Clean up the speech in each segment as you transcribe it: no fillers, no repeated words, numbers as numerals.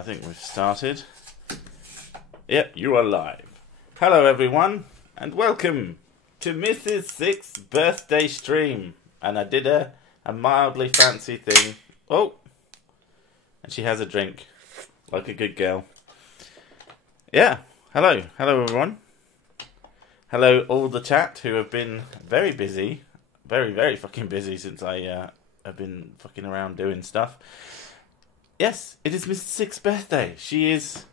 I think we've started. Yep, you are live. Hello everyone, and welcome to Mrs. Sics' birthday stream. And I did a mildly fancy thing. Oh! And she has a drink, like a good girl. Yeah, hello. Hello everyone. Hello all the chat who have been very busy. Very, very fucking busy since I have been fucking around doing stuff. Yes, it is Mrs. Sics' birthday. She is,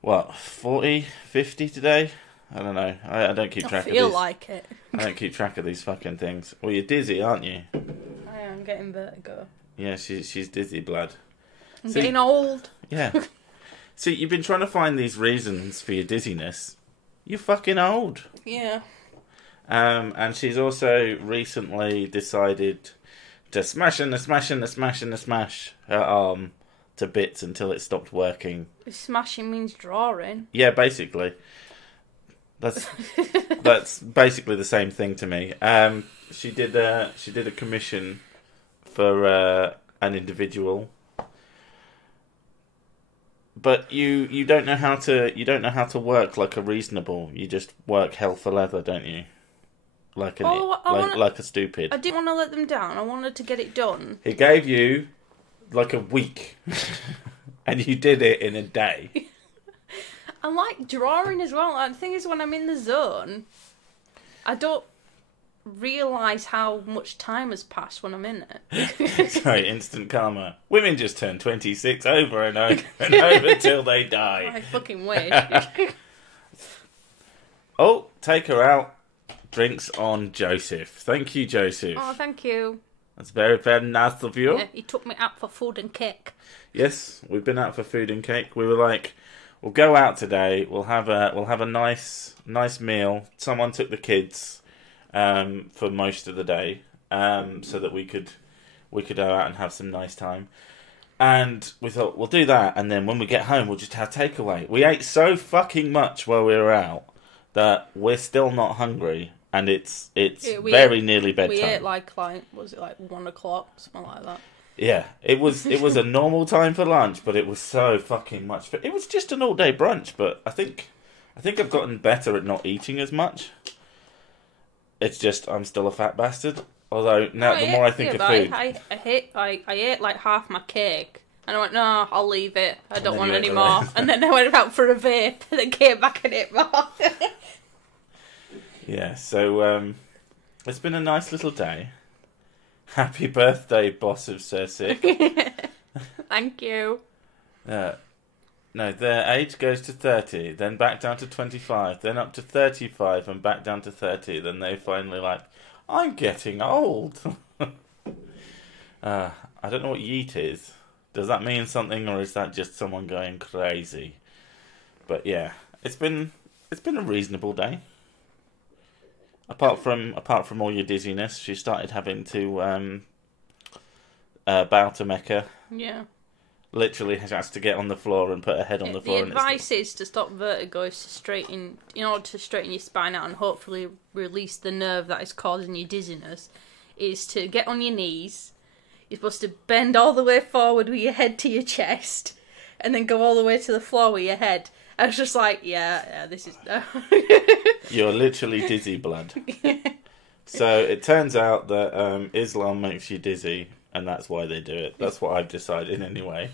what, 40, 50 today? I don't know. I don't keep track of these. I feel like it. I don't keep track of these fucking things. Well, you're dizzy, aren't you? I am getting vertigo. Yeah, she's dizzy, blood. I'm getting old. Yeah. See, you've been trying to find these reasons for your dizziness. You're fucking old. Yeah. And she's also recently decided to smash her arm to bits until it stopped working. Smashing means drawing. Yeah, basically. That's basically the same thing to me. She did a commission for an individual, but you don't know how to work like a reasonable. You just work hell for leather, don't you? Like a stupid. I didn't want to let them down. I wanted to get it done. He gave you like a week, and you did it in a day. I like drawing as well. The thing is, when I'm in the zone, I don't realise how much time has passed when I'm in it. Sorry, instant karma. Women just turn 26 over and over and over till they die. I fucking wish. Oh, take her out. Drinks on Joseph. Thank you, Joseph. Oh, thank you. That's very, very nice of you. Yeah, he took me out for food and cake. Yes, we've been out for food and cake. We were like, we'll go out today. We'll have a nice meal. Someone took the kids for most of the day, so that we could go out and have some nice time. And we thought we'll do that, and then when we get home, we'll just have takeaway. We ate so fucking much while we were out that we're still not hungry. And it's very nearly bedtime. We ate like was it like 1 o'clock, something like that. Yeah, it was a normal time for lunch, but it was so fucking much. It was just an all day brunch, but I think I've gotten better at not eating as much. It's just I'm still a fat bastard. Although now the more I think of food, I ate like half my cake, and I went, no, I'll leave it. I don't want any more. And then I went out for a vape, and then came back and ate more. Yeah, so it's been a nice little day. Happy birthday, boss of Sir Sic. Thank you. No, their age goes to 30, then back down to 25, then up to 35, and back down to 30. Then they finally like, I'm getting old. I don't know what yeet is. Does that mean something, or is that just someone going crazy? But yeah, it's been a reasonable day. Apart from all your dizziness, she started having to bow to Mecca. Yeah. Literally has to get on the floor and put her head on the floor. The advice is to stop vertigo is to straighten your spine out and hopefully release the nerve that is causing you dizziness, is to get on your knees. You're supposed to bend all the way forward with your head to your chest, and then go all the way to the floor with your head. I was just like, yeah, this is... You're literally dizzy, blood. So it turns out that Islam makes you dizzy, and that's why they do it. That's what I've decided anyway.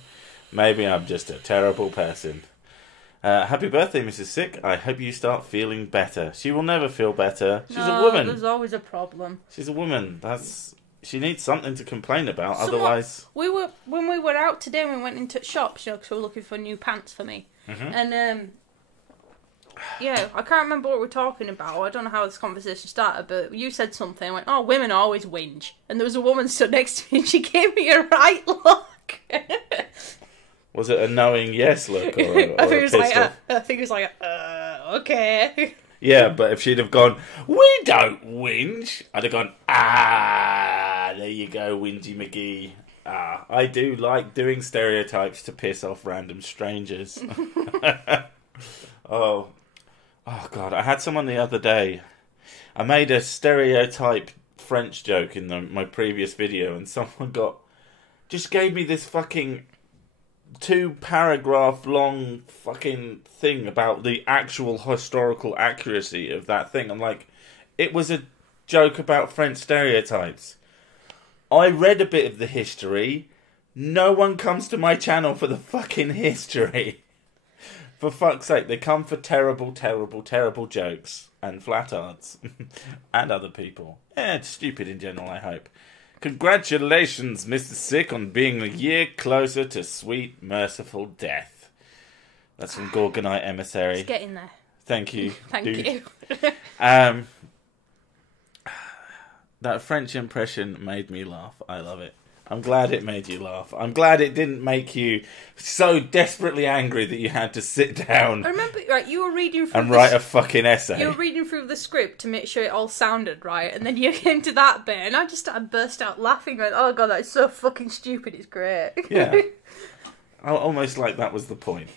Maybe I'm just a terrible person. Happy birthday, Mrs. Sic. I hope you start feeling better. She will never feel better. She's a woman. There's always a problem. She's a woman. She needs something to complain about, otherwise... When we were out today, we went into shops, because we were looking for new pants for me. Mm-hmm. And, yeah, I can't remember what we were talking about. I don't know how this conversation started, but you said something. I went, oh, women always whinge. And there was a woman stood next to me, and she gave me a right look. Was it a knowing yes look, or I think it was like, okay. Yeah, but if she'd have gone, we don't whinge, I'd have gone, there you go, Whingy McGee. I do like doing stereotypes to piss off random strangers. Oh God, I had someone the other day. I made a stereotype French joke in my previous video, and someone just gave me this fucking 2-paragraph long fucking thing about the actual historical accuracy of that thing. I'm like, it was a joke about French stereotypes. I read a bit of the history. No one comes to my channel for the fucking history. For fuck's sake, they come for terrible, terrible, terrible jokes and flatards and other people. It's stupid in general, I hope. Congratulations, Mr. Sick, on being a year closer to sweet, merciful death. That's from Gorgonite Emissary. It's getting there. Thank you. Thank you. That French impression made me laugh. I love it. I'm glad it made you laugh. I'm glad it didn't make you so desperately angry that you had to sit down. I remember, right, you were reading through and write a fucking essay. You were reading through the script to make sure it all sounded right, and then you came to that bit, and I just started burst out laughing, going, "Oh god, that's so fucking stupid! It's great." Yeah, almost like that was the point.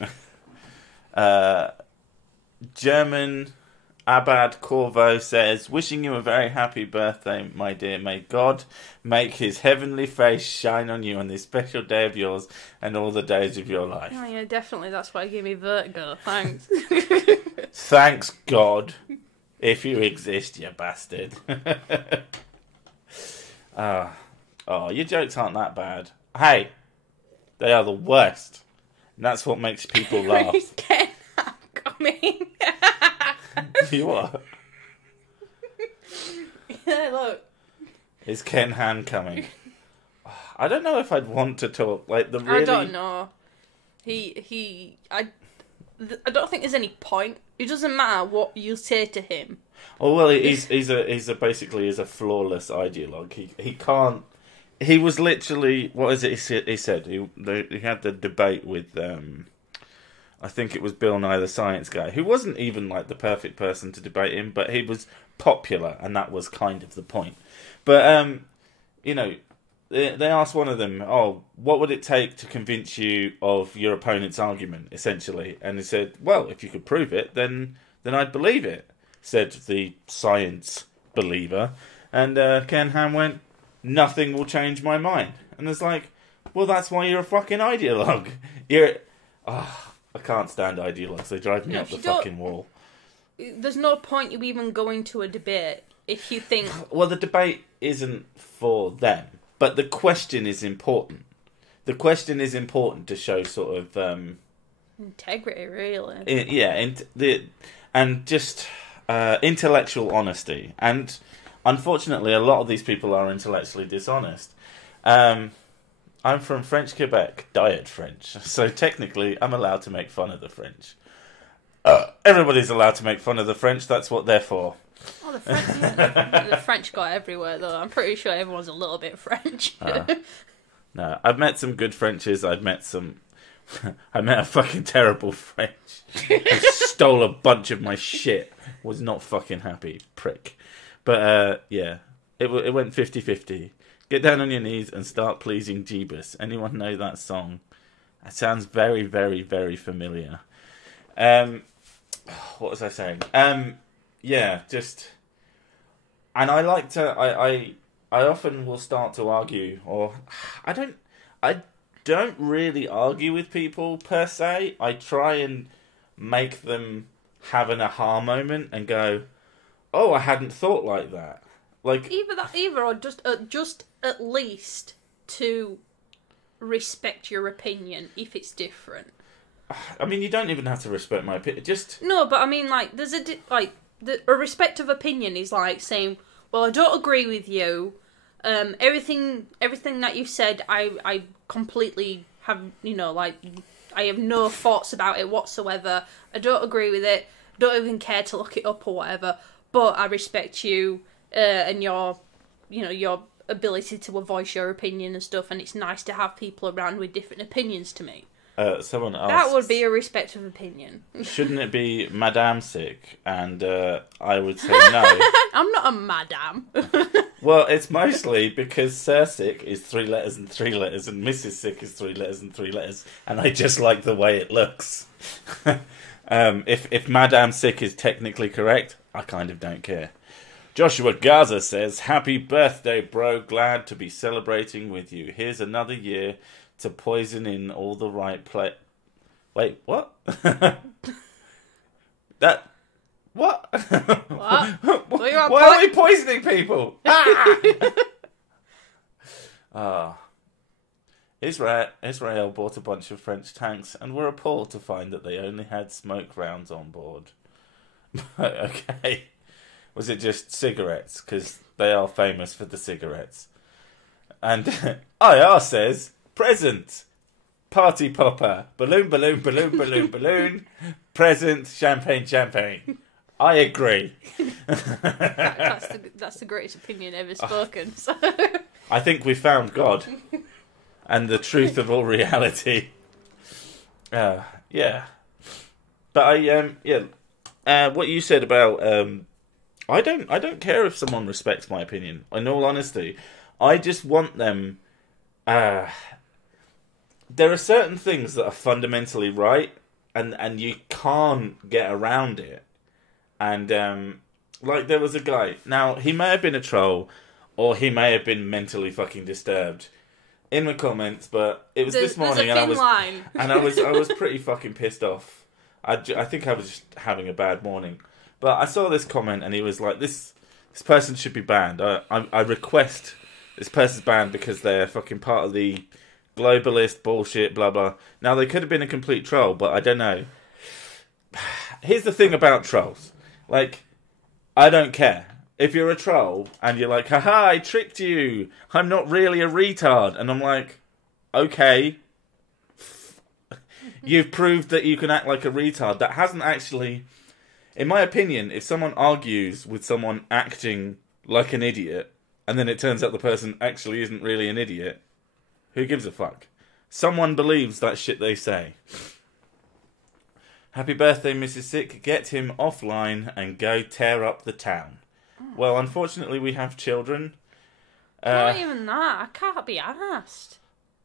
German Abad Corvo says, "Wishing you a very happy birthday, my dear. May God make his heavenly face shine on you on this special day of yours and all the days of your life." Oh yeah, definitely. That's why it gave me vertigo. Thanks. Thanks God, if you exist, you bastard. Your jokes aren't that bad. Hey, they are the worst. And that's what makes people laugh. He's getting that coming. You are. Yeah, look. Is Ken Han coming? I don't know if I'd want to talk like the really. I don't know. I don't think there's any point. It doesn't matter what you say to him. Oh well, he's basically a flawless ideologue. He can't. He was literally, what is it he said? He had the debate with I think it was Bill Nye the Science Guy, who wasn't even like the perfect person to debate him, but he was popular, and that was kind of the point. But they asked one of them, "Oh, what would it take to convince you of your opponent's argument?" Essentially, and he said, "Well, if you could prove it, then I'd believe it," said the science believer. And Ken Ham went, "Nothing will change my mind." And it's like, well, that's why you're a fucking ideologue. I can't stand ideologues. They drive me up the fucking wall. There's no point you even going to a debate if you think... Well, the debate isn't for them, but the question is important. The question is important to show sort of... integrity, really. Intellectual honesty. And unfortunately, a lot of these people are intellectually dishonest. I'm from French Quebec, Diet French, so technically I'm allowed to make fun of the French. Everybody's allowed to make fun of the French, that's what they're for. Oh, the French got everywhere, though. I'm pretty sure everyone's a little bit French. No, I've met some good Frenches, I met a fucking terrible French who stole a bunch of my shit, was not fucking happy, prick. But, it went 50-50. Get down on your knees and start pleasing Jeebus. Anyone know that song? It sounds very, very, very familiar. What was I saying? And I like to. I often will start to argue, or I don't really argue with people per se. I try and make them have an aha moment and go, "Oh, I hadn't thought like that." Like either or just at least to respect your opinion if it's different. I mean, you don't even have to respect my opinion. No, but I mean, like, there's a respect of opinion is like saying, "Well, I don't agree with you. Everything that you said, I completely have, I have no thoughts about it whatsoever. I don't agree with it. Don't even care to look it up or whatever. But I respect you." And your ability to voice your opinion and stuff, and it's nice to have people around with different opinions to me. Someone asked... That would be a respect of opinion. Shouldn't it be Madame Sick? And I would say no. I'm not a madame. Well, it's mostly because Sir Sick is 3 letters and 3 letters, and Mrs. Sick is 3 letters and 3 letters, and I just like the way it looks. If Madame Sick is technically correct, I kind of don't care. Joshua Gaza says, "Happy birthday, bro. Glad to be celebrating with you. Here's another year to poison in all the right Wait, what? That... What? What? Why are we poisoning people? Israel bought a bunch of French tanks and were appalled to find that they only had smoke rounds on board. Okay. Was it just cigarettes? Because they are famous for the cigarettes. And IR says, present, party popper, balloon, balloon, balloon, balloon, balloon, present, champagne, champagne. I agree. That's the greatest opinion ever spoken. So. I think we found God and the truth of all reality. Yeah. But what you said about I don't care if someone respects my opinion. In all honesty, I just want them. There are certain things that are fundamentally right, and you can't get around it. And like there was a guy. Now he may have been a troll, or he may have been mentally fucking disturbed in the comments. But it was this morning, and I was pretty fucking pissed off. I think I was just having a bad morning. But I saw this comment, and he was like, "This person should be banned. I request this person's banned because they're fucking part of the globalist bullshit, blah blah." Now they could have been a complete troll, but I don't know. Here's the thing about trolls. Like, I don't care. If you're a troll and you're like, haha, I tricked you. I'm not really a retard. And I'm like, okay. You've proved that you can act like a retard. That hasn't actually... In my opinion, if someone argues with someone acting like an idiot, and then it turns out the person actually isn't really an idiot, who gives a fuck? Someone believes that shit they say. Happy birthday, Mrs. Sick. Get him offline and go tear up the town. Well, unfortunately, we have children. Not even that. I can't be asked.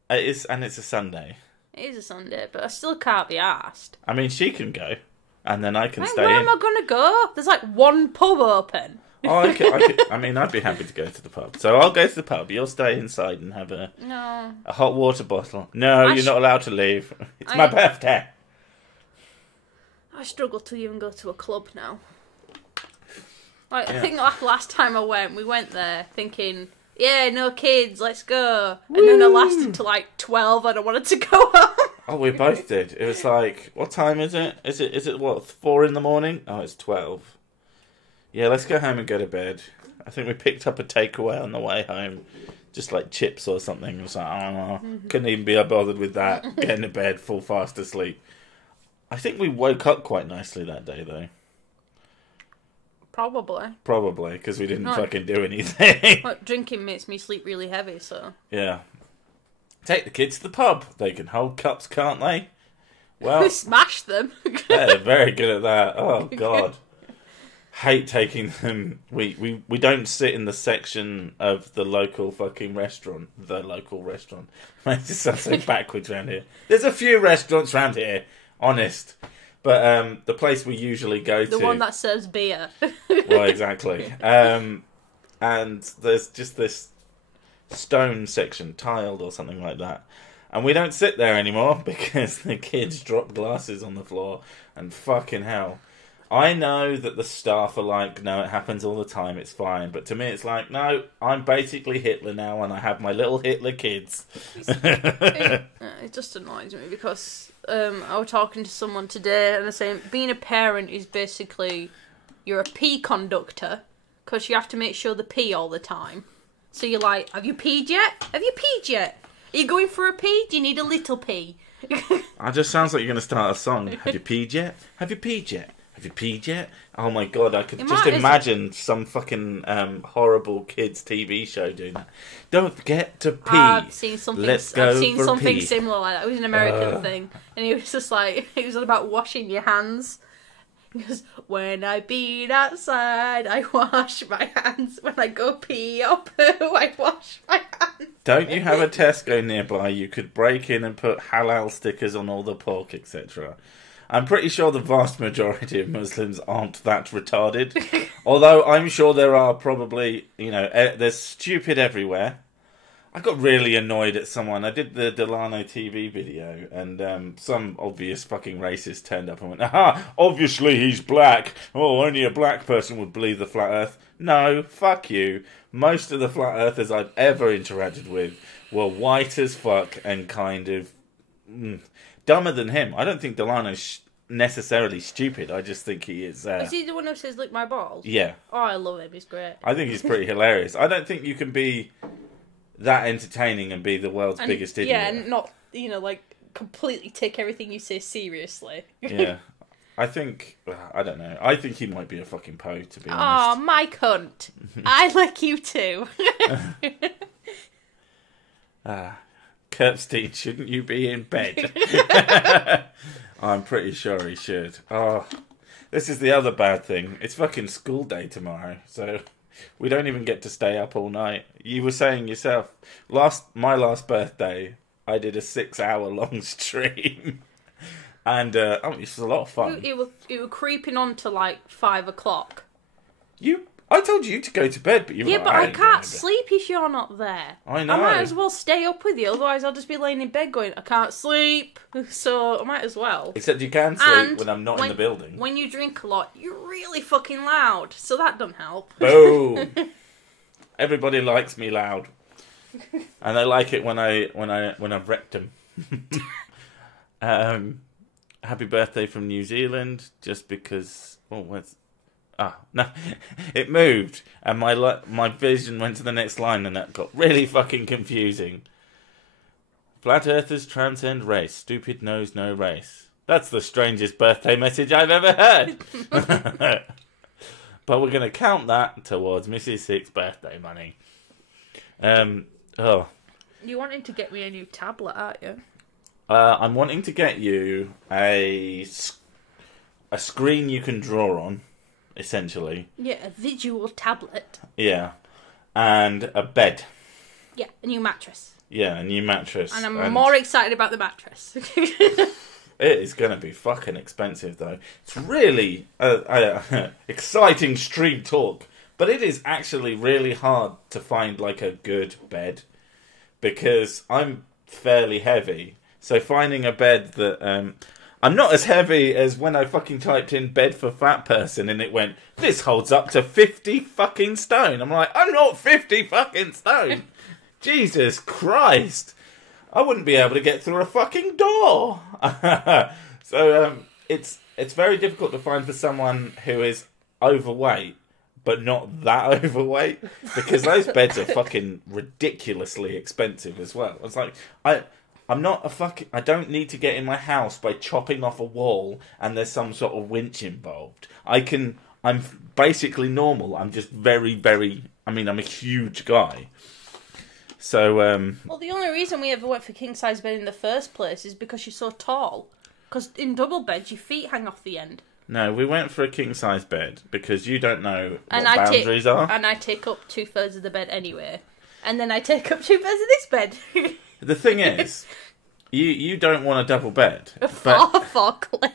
It's a Sunday. It is a Sunday, but I still can't be asked. I mean, she can go, and then I can stay where in. am I going to go? There's like one pub open. Oh, I mean, I'd be happy to go to the pub. So I'll go to the pub. You'll stay inside and have a hot water bottle. No, you're not allowed to leave. It's my birthday. I struggle to even go to a club now. Like, I think last time I went, we went there thinking, yeah, no kids, let's go. Woo! And then I lasted to like 12 and I wanted to go home. Oh, we both did. It was like, what time is it? Is it what, 4 in the morning? Oh, it's 12. Yeah, let's go home and go to bed. I think we picked up a takeaway on the way home. Just like chips or something. It was like, I don't know. Couldn't even be bothered with that. Getting to bed, fall fast asleep. I think we woke up quite nicely that day, though. Probably, because we didn't fucking do anything. But drinking makes me sleep really heavy, so... Yeah. Take the kids to the pub. They can hold cups, can't they? Well... We smash them. They're very good at that. Oh, God. Hate taking them... We don't sit in the section of the local fucking restaurant. The local restaurant. Makes it sound so backwards around here. There's a few restaurants around here. Honest. But the place we usually go to... The one that serves beer. Well, exactly. And there's just this stone section, tiled or something like that. And we don't sit there anymore because the kids drop glasses on the floor. And fucking hell. I know that the staff are like, no, it happens all the time, it's fine. But to me, it's like, no, I'm basically Hitler now and I have my little Hitler kids. It just annoys me because I was talking to someone today and they're saying being a parent is basically, you're a pee conductor because you have to make sure they pee all the time. So you're like, have you peed yet? Have you peed yet? Are you going for a pee? Do you need a little pee? It just sounds like you're going to start a song. Have you peed yet? Have you peed yet? Have you peed yet? Oh my God, I could just imagine some fucking horrible kids TV show doing that. Don't forget to pee. I've seen something. Let's go I've seen for something pee. similar like that. It was an American thing, and it was just like it was all about washing your hands. Because when I pee outside, I wash my hands. When I go pee or poo, I wash my hands. Don't you have a Tesco nearby? You could break in and put halal stickers on all the pork, etc. I'm pretty sure the vast majority of Muslims aren't that retarded. Although I'm sure there are probably, there's stupid everywhere. I got really annoyed at someone. I did the Delano TV video, and some obvious fucking racist turned up and went, "Aha! Obviously he's black. Oh, only a black person would believe the flat Earth." No, fuck you. Most of the flat earthers I've ever interacted with were white as fuck and kind of dumber than him. I don't think Delano's necessarily stupid. I just think he is. Is he the one who says "lick my balls"? Yeah. Oh, I love him. He's great. I think he's pretty hilarious. I don't think you can be that entertaining and be the world's biggest idiot. Yeah, and not, like, completely take everything you say seriously. Yeah. I think, I don't know. I think he might be a fucking po, to be honest. Oh, my cunt. I like you too. Kirpstein, shouldn't you be in bed? I'm pretty sure he should. Oh, this is the other bad thing. It's fucking school day tomorrow, so we don't even get to stay up all night. You were saying yourself, my last birthday, I did a 6-hour long stream. And it was a lot of fun. You were creeping on to like 5 o'clock. I told you to go to bed, but you were Yeah, like, but I can't sleep if you're not there. I know. I might as well stay up with you, otherwise I'll just be laying in bed going, I can't sleep. So I might as well. Except you can sleep when I'm not in the building. When you drink a lot, you're really fucking loud, so that don't help. Boom. Everybody likes me loud, and they like it when I've wrecked them. Happy birthday from New Zealand, just because... no. It moved, and my vision went to the next line, and that got really fucking confusing. Flat earthers transcend race. Stupid knows no race. That's the strangest birthday message I've ever heard. But we're going to count that towards Mrs. Sics' birthday money. You wanted to get me a new tablet, aren't you? I'm wanting to get you a screen you can draw on, essentially. Yeah, a visual tablet. Yeah. And a bed. Yeah, a new mattress. Yeah, a new mattress. And I'm more excited about the mattress. It is going to be fucking expensive, though. It's really exciting stream talk. But it is actually really hard to find, like, a good bed. Because I'm fairly heavy. So finding a bed that... I'm not as heavy as when I fucking typed in bed for fat person and it went, this holds up to 50 fucking stone. I'm like, I'm not 50 fucking stone. Jesus Christ. I wouldn't be able to get through a fucking door. So it's very difficult to find for someone who is overweight, but not that overweight. Because those beds are fucking ridiculously expensive as well. It's like, I don't need to get in my house by chopping off a wall and there's some sort of winch involved. I'm basically normal. I'm just very, very, I'm a huge guy. So, well, the only reason we ever went for king-size bed in the first place is because you're so tall. Because in double beds, your feet hang off the end. No, we went for a king-size bed because you don't know what boundaries are. And I take up 2/3 of the bed anyway. And then I take up 2/3 of this bed. The thing is, you don't want a double bed. A forklift.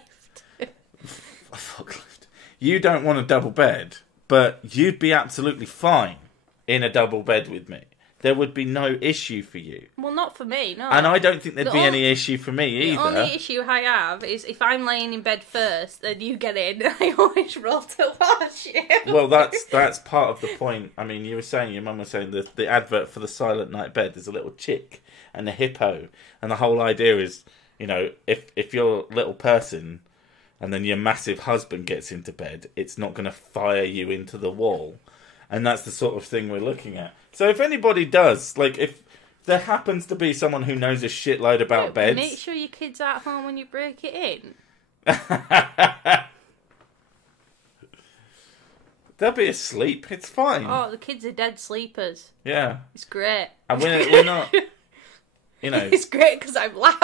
You don't want a double bed, but you'd be absolutely fine in a double bed with me. There would be no issue for you. Well, not for me, no. And I don't think there'd be any issue for me either. The only issue I have is if I'm laying in bed first, then you get in, I always roll to watch you. Well, that's part of the point. I mean, you were saying, your mum was saying, the advert for the Silent Night bed, there's a little chick and a hippo. And the whole idea is, if you're a little person and then your massive husband gets into bed, it's not going to fire you into the wall. And that's the sort of thing we're looking at. So if anybody does, like, if there happens to be someone who knows a shitload about beds... Make sure your kid's at home when you break it in. They'll be asleep. It's fine. Oh, the kids are dead sleepers. Yeah. It's great. And we're not... It's great because I'm loud.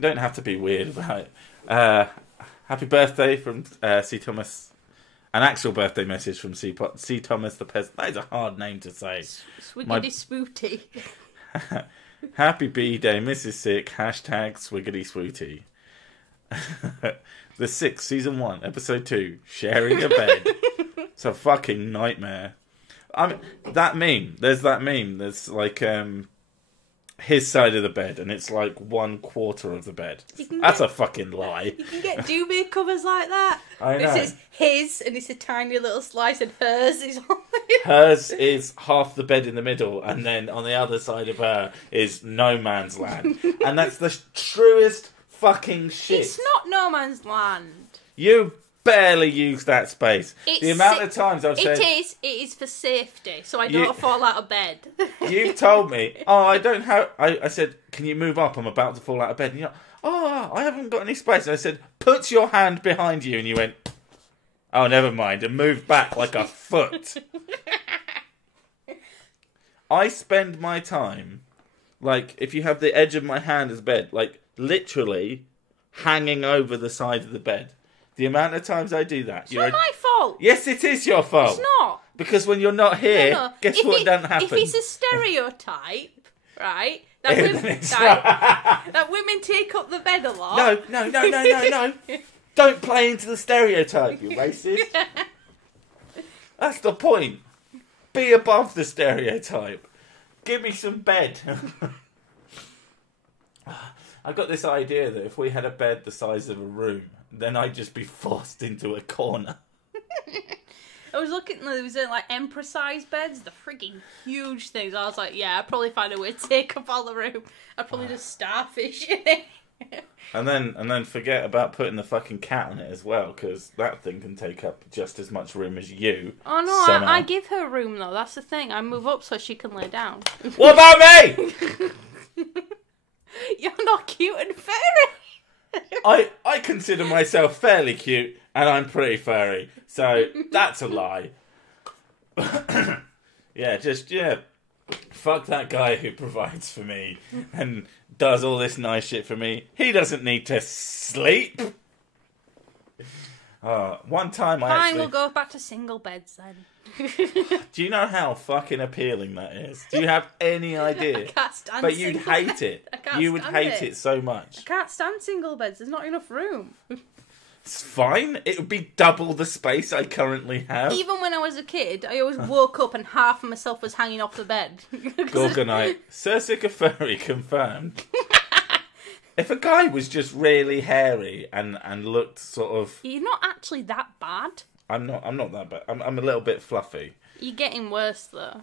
Don't have to be weird about it. Happy birthday from C. Thomas. An actual birthday message from C. Thomas the Peasant. That is a hard name to say. Swiggity Swooty. Happy B-Day, Mrs. Sick. #Swiggity Swooty. The Sics, Season 1, Episode 2. Sharing a bed. It's a fucking nightmare. that meme. There's that meme. There's like his side of the bed, and it's like 1/4 of the bed. That's a fucking lie. You can get duvet covers like that. I know. This is his, and it's a tiny little slice, and hers is on Hers is half the bed in the middle, and then on the other side of her is no man's land. And that's the truest fucking shit. It's not no man's land. You barely use that space. The amount of times I've said... It is for safety, so I don't fall out of bed. You've told me, I don't have... I said, can you move up? I'm about to fall out of bed. And you're like, I haven't got any space. And I said, put your hand behind you. And you went, oh, never mind. And moved back like a foot. I spend my time, like, if you have the edge of my hand as bed, like, literally hanging over the side of the bed. The amount of times I do that. It's not my fault. Yes, it is your fault. It's not. Because when you're not here, guess what doesn't happen? If it's a stereotype, right, that women take up the bed a lot. No. Don't play into the stereotype, you racist. That's the point. Be above the stereotype. Give me some bed. I got this idea that if we had a bed the size of a room, then I'd just be forced into a corner. I was looking, there was like emperor-sized beds, the freaking huge things. I was like, yeah, I'd probably find a way to take up all the room. I'd probably just starfish in it. And then forget about putting the fucking cat on it as well, because that thing can take up just as much room as you. Oh no, I give her room though, that's the thing. I move up so she can lay down. What about me? You're not cute and furry. I consider myself fairly cute, and I'm pretty furry, so that's a lie. Fuck that guy who provides for me and does all this nice shit for me. He doesn't need to sleep. One time Fine, we'll go back to single beds then. Do you know how fucking appealing that is? Do you have any idea? I can't stand But you'd hate it. You would hate it so much. I can't stand single beds. There's not enough room. It's fine. It would be double the space I currently have. Even when I was a kid, I always woke up and half of myself was hanging off the bed. Gorgonite. Sirsika Furry confirmed. If a guy was just really hairy and looked sort of... You're not actually that bad. I'm not that bad. I'm a little bit fluffy. You're getting worse though.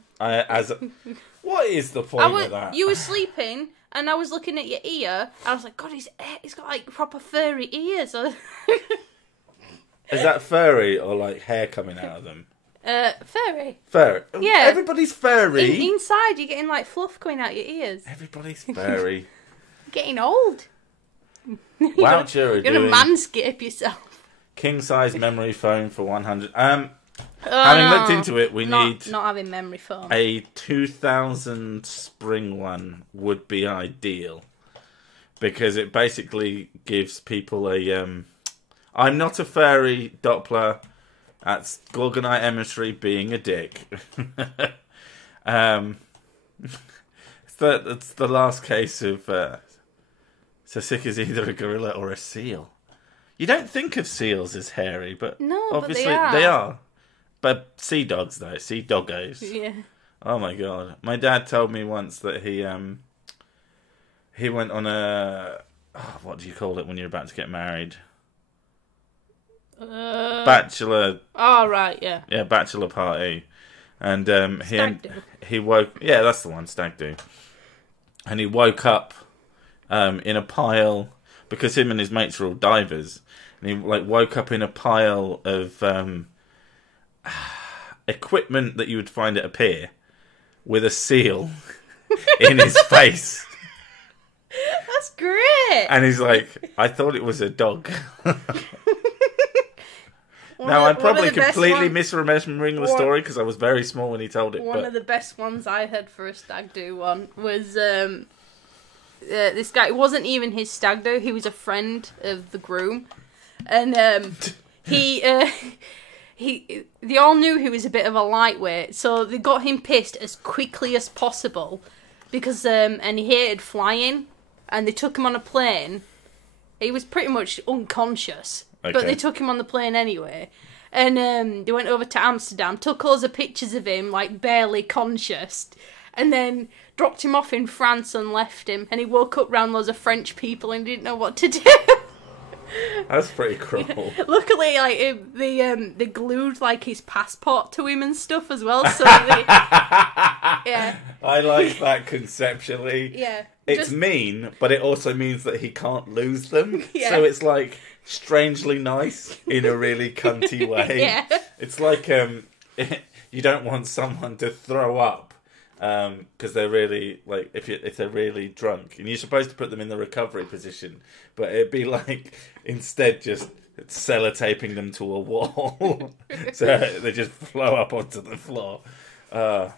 What is the point of that? You were sleeping and I was looking at your ear. I was like, God, he's got like proper furry ears. Is that furry or like hair coming out of them? Furry. Furry. Yeah. Everybody's furry. Inside, you're getting like fluff coming out your ears. Everybody's furry. Getting old. Wow, you're gonna manscape yourself. King size memory foam for 100. Having looked into it, we need not having memory foam. A 2000 spring one would be ideal because it basically gives people a. I'm not a furry Doppler. That's Gorgonite emissary being a dick. It's the last case of. So Sick is either a gorilla or a seal. You don't think of seals as hairy, but no, obviously but they are. But sea dogs, though. Sea doggos. Yeah. Oh, my God. My dad told me once that he went on a... Oh, what do you call it when you're about to get married? Bachelor... Oh, right, yeah. Yeah, bachelor party. And Stag do. he woke... Yeah, that's the one, stag do. And he woke up in a pile... Because him and his mates are all divers. And he woke up in a pile of... equipment that you would find at a pier with a seal in his face. That's great. And he's like, I thought it was a dog. Now, I'm probably completely misremembering the story because I was very small when he told it. One of the best ones I had for a stag do one was this guy. It wasn't even his stag do. He was a friend of the groom. And they all knew he was a bit of a lightweight, so they got him pissed as quickly as possible because and he hated flying, and they took him on a plane. He was pretty much unconscious, but they took him on the plane anyway. And they went over to Amsterdam, took loads of pictures of him, like, barely conscious, and then dropped him off in France and left him. And he woke up round loads of French people and didn't know what to do. That's pretty cruel. Luckily, like, they glued, like, his passport to him and stuff as well, so yeah. I like that conceptually. Yeah. It's mean, but it also means that he can't lose them. Yeah. So it's, like, strangely nice in a really cunty way. Yeah. It's like, you don't want someone to throw up. Because they're really, like, if they're really drunk, and you're supposed to put them in the recovery position, but it'd be like instead just sellotaping them to a wall, so they just flow up onto the floor. Are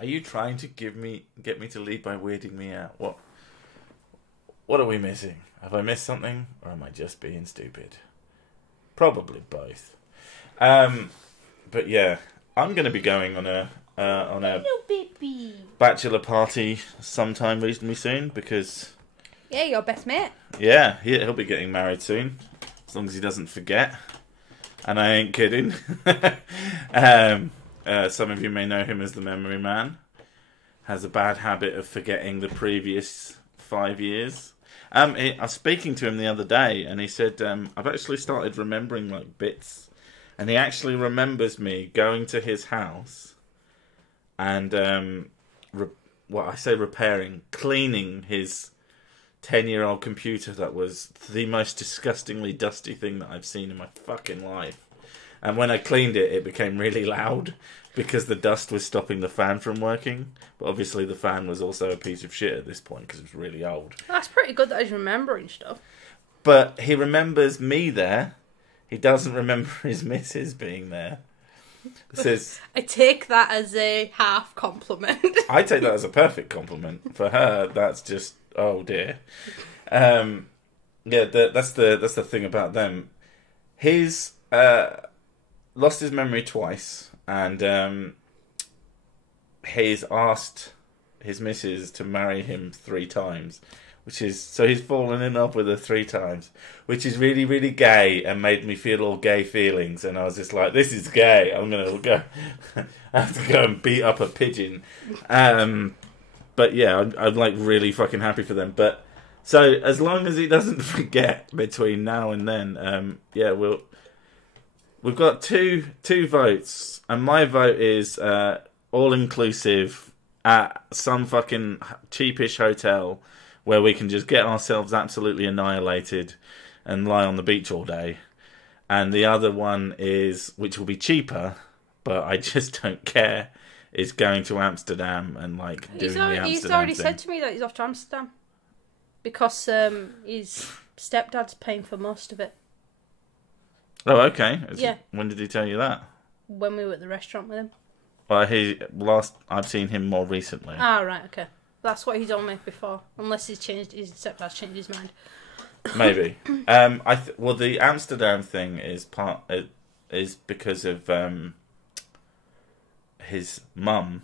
you trying to get me to leave by weirding me out? What are we missing? Have I missed something, or am I just being stupid? Probably both. But yeah, I'm going to be going on a bachelor party sometime reasonably soon, because Yeah, your best mate. yeah, he'll be getting married soon, as long as he doesn't forget. And I ain't kidding. Some of you may know him as the Memory Man. Has a bad habit of forgetting the previous 5 years. I was speaking to him the other day, and he said, I've actually started remembering, like, bits. And he actually remembers me going to his house and, cleaning his 10-year-old computer that was the most disgustingly dusty thing that I've seen in my fucking life. And when I cleaned it, it became really loud because the dust was stopping the fan from working. But obviously the fan was also a piece of shit at this point because it was really old. That's pretty good that he's remembering stuff. But he remembers me there. He doesn't remember his missus being there. Says, I take that as a half compliment. I take that as a perfect compliment. For her, that's just, oh dear. Yeah, that's the thing about them. He's lost his memory twice, and he's asked his missus to marry him 3 times. So he's fallen in love with her 3 times, which is really, really gay and made me feel all gay feelings. And I was just like, this is gay. I'm going to go, I have to go and beat up a pigeon. But yeah, I'm like really fucking happy for them. But so as long as he doesn't forget between now and then, yeah, we've got two votes. And my vote is all inclusive at some fucking cheapish hotel where we can just get ourselves absolutely annihilated and lie on the beach all day. And the other one is, which will be cheaper, but I just don't care, is going to Amsterdam and like doing the Amsterdam He's already thing. said to me that he's off to Amsterdam. Because his stepdad's paying for most of it. Oh, okay. Yeah. When did he tell you that? When we were at the restaurant with him. Well, I've seen him more recently. Ah, right, okay. That's what he's told me before. Unless his stepdad's changed his mind. Maybe. Well, the Amsterdam thing is because of his mum,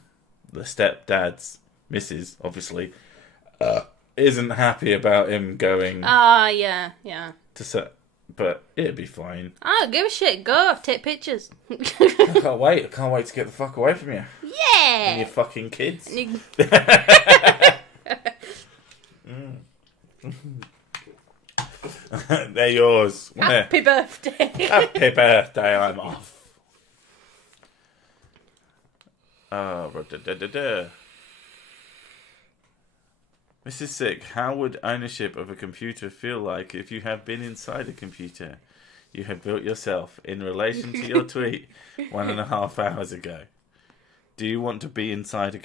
the stepdad's missus, obviously, isn't happy about him going. Ah, yeah. But it'd be fine. Oh, give a shit. Go. Take pictures. I can't wait. I can't wait to get the fuck away from you. Yeah. And your fucking kids. They're yours. Happy birthday. Happy birthday. I'm off. Mrs. Sick, how would ownership of a computer feel like if you have been inside a computer you have built yourself in relation to your tweet 1.5 hours ago? Do you want to be inside a...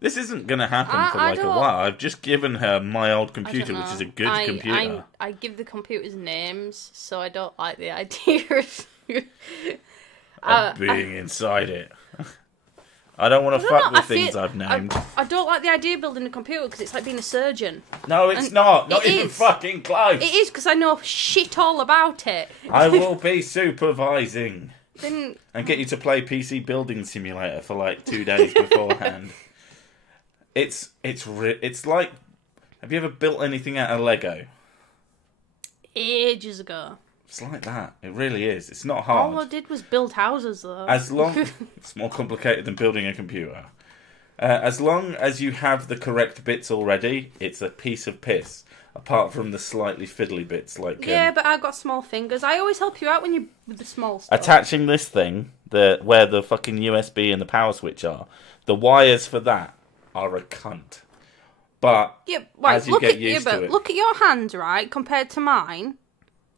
This isn't going to happen for like a while. I've just given her my old computer, which is a good computer. I give the computers names, so I don't like the idea of being inside it. I don't want to fuck with things I've named. I don't like the idea of building a computer because it's like being a surgeon. No, it's not. Not even fucking close. It is, because I know shit all about it. I will be supervising. And get you to play PC Building Simulator for like 2 days beforehand. It's like... Have you ever built anything out of Lego? Ages ago. It's like that. It really is. It's not hard. All I did was build houses, though. As long... It's more complicated than building a computer. As long as you have the correct bits already, it's a piece of piss. Apart from the slightly fiddly bits, like... Yeah, but I've got small fingers. I always help you out when you with the small stuff. Attaching this thing, where the fucking USB and the power switch are, the wires for that are a cunt. But yeah, right, as you get used to it... Look at your hands, right, compared to mine.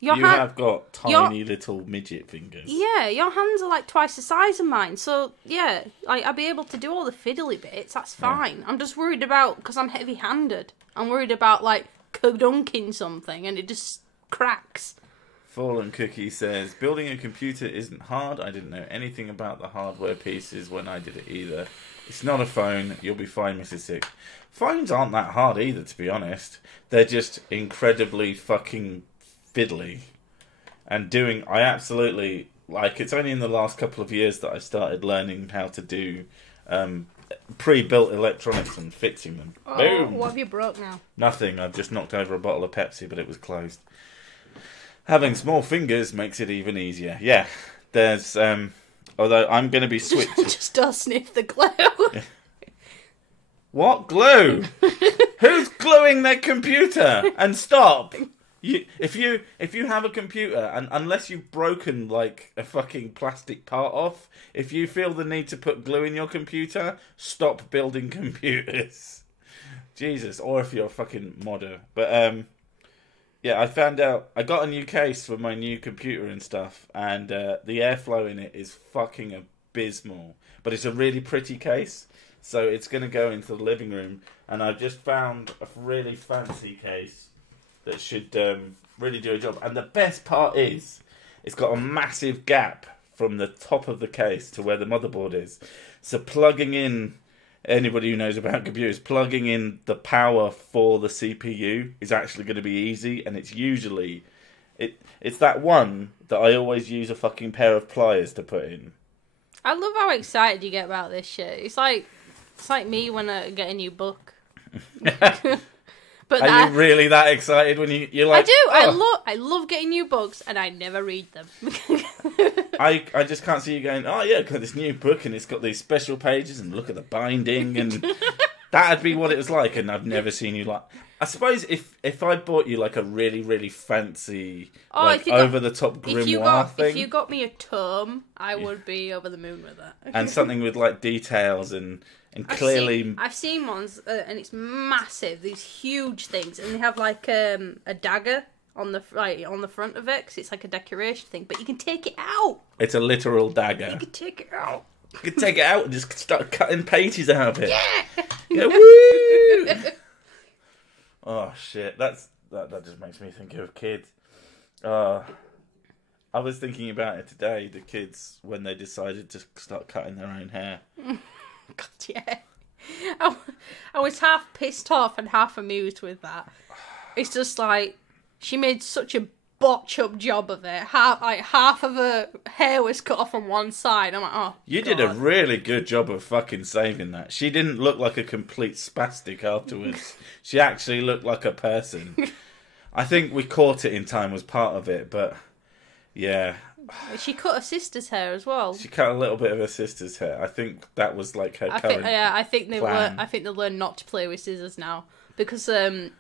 You have got tiny little midget fingers. Yeah, your hands are like twice the size of mine. So, yeah, I'll be able to do all the fiddly bits. That's fine. Yeah. I'm just worried about, because I'm heavy-handed, I'm worried about, like, dunking something and it just cracks. Fallen Cookie says, building a computer isn't hard. I didn't know anything about the hardware pieces when I did it either. It's not a phone. You'll be fine, Mrs. Sick. Phones aren't that hard either, to be honest. They're just incredibly fucking fiddly. And I absolutely, like, it's only in the last couple of years that I started learning how to do pre-built electronics and fixing them. Oh, boom! What have you broke now? Nothing. I've just knocked over a bottle of Pepsi, but it was closed. Having small fingers makes it even easier. Yeah, there's... although I'm going to be switched... Just don't sniff the glue. What glue? Who's gluing their computer? And stop! If you have a computer, and unless you've broken like a fucking plastic part off, if you feel the need to put glue in your computer, stop building computers. Jesus, or if you're a fucking modder. But yeah, I found out I got a new case for my new computer and stuff, and the airflow in it is fucking abysmal. But it's a really pretty case, so it's gonna go into the living room, and I've just found a really fancy case that should really do a job. And the best part is, it's got a massive gap from the top of the case to where the motherboard is. So plugging in, anybody who knows about computers, plugging in the power for the CPU is actually going to be easy. And it's usually, it's that one that I always use a fucking pair of pliers to put in. I love how excited you get about this shit. It's like me when I get a new book. But are you really that excited when you're like... I do. Oh. I love getting new books, and I never read them. I just can't see you going, oh yeah, I've got this new book, and it's got these special pages, and look at the binding, and that'd be what it was like, and I've never seen you like... I suppose if I bought you like a really, really fancy, over-the-top grimoire thing... If you got me a tome, I would be over the moon with that. And something with like details and clearly... I've seen ones, and it's massive, these huge things, and they have like a dagger on the front of it, because it's like a decoration thing, but you can take it out. It's a literal dagger. You can take it out. You can take it out and just start cutting pages out of it. Yeah! Yeah, woo! Oh, shit. That just makes me think of kids. I was thinking about it today, the kids, when they decided to start cutting their own hair. God, yeah. I was half pissed off and half amused with that. It's just like, she made such a botch-up job of it. Half of her hair was cut off on one side. I'm like, oh, you God. did a really good job of fucking saving that. She didn't look like a complete spastic afterwards. She actually looked like a person. I think we caught it in time was part of it, but yeah. She cut her sister's hair as well. She cut a little bit of her sister's hair. I think that was like her current I think they plan. I think they learned not to play with scissors now. Because,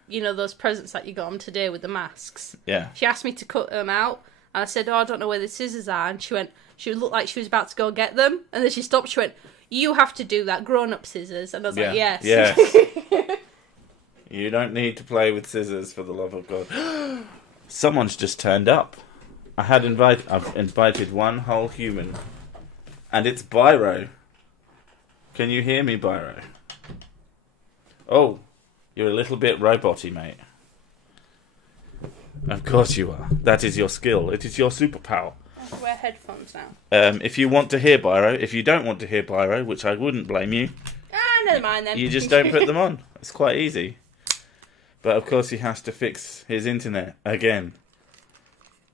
you know, those presents that you got them today with the masks. Yeah. She asked me to cut them out. And I said, oh, I don't know where the scissors are. And she looked like she was about to go get them. And then she stopped. She went, you have to do that, grown-up scissors. And I was like, yes. Yes. You don't need to play with scissors, for the love of God. Someone's just turned up. I've invited one whole human. And it's Byro. Can you hear me, Byro? Oh. You're a little bit roboty, mate. Of course you are. That is your skill. It is your superpower. I have to wear headphones now. If you want to hear Byro, if you don't want to hear Byro, which I wouldn't blame you. Never mind then. You just don't put them on. It's quite easy. But of course he has to fix his internet again.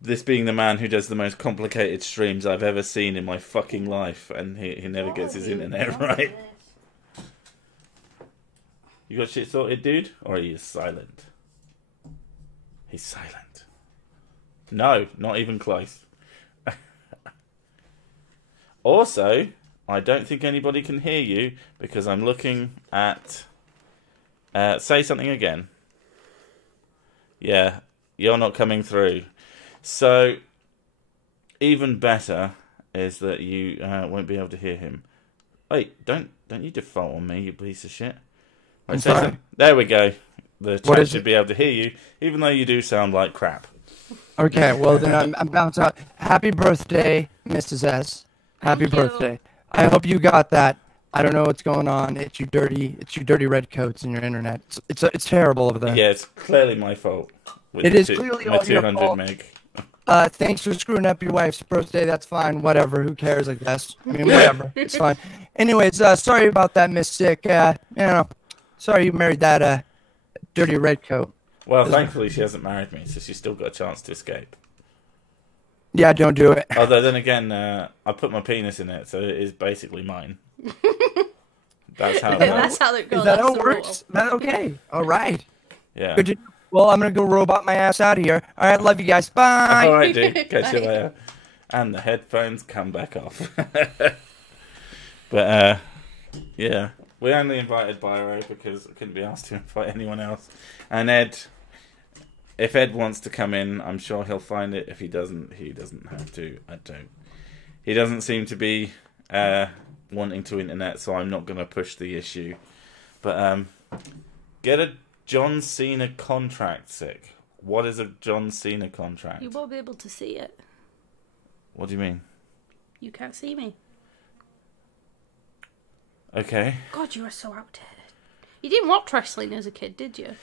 This being the man who does the most complicated streams I've ever seen in my fucking life, and he never gets his internet right. You got shit sorted, dude? Or are you silent? He's silent. No, not even close. Also, I don't think anybody can hear you because I'm looking at... say something again. Yeah, you're not coming through. So, even better is that you won't be able to hear him. Wait, don't you default on me, you piece of shit. Right, there we go. The chat should be able to hear you, even though you do sound like crap. Okay, well then I'm bouncing out. Happy birthday, Mrs. S. Happy birthday. I hope you got that. I don't know what's going on. It's you dirty red coats in your internet. It's terrible over there. Yeah, it's clearly my fault. It is clearly all your 200 fault. meg. Thanks for screwing up your wife's birthday. That's fine. Whatever. Who cares? I guess. I mean, whatever. It's fine. Anyways, sorry about that, Miss Sick. Sorry you married that dirty red coat. Well, thankfully she hasn't married me, so she's still got a chance to escape. Yeah, don't do it. Although then again, I put my penis in it, so it is basically mine. That's how. That's how it goes. Is that how it works? Okay. All right. Yeah. Good. Well, I'm gonna go robot my ass out of here. All right, love you guys. Bye. All right, dude. Catch you later. And the headphones come back off. But yeah, we only invited Byro because I couldn't be asked to invite anyone else. And Ed, if Ed wants to come in, I'm sure he'll find it. If he doesn't, he doesn't have to. I don't. He doesn't seem to be wanting to internet, so I'm not going to push the issue. But get a John Cena contract, Sick. What is a John Cena contract? You won't be able to see it. What do you mean? You can't see me. Okay. God, you are so outdated. You didn't watch wrestling as a kid, did you?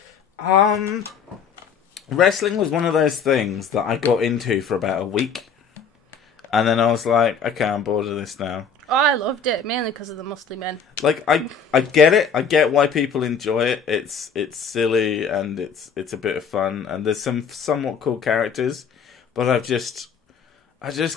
Wrestling was one of those things that I got into for about a week. And then I was like, okay, I'm bored of this now. Oh, I loved it, mainly because of the muscly men. Like, I get it. I get why people enjoy it. It's silly and it's a bit of fun. And there's some somewhat cool characters. But I just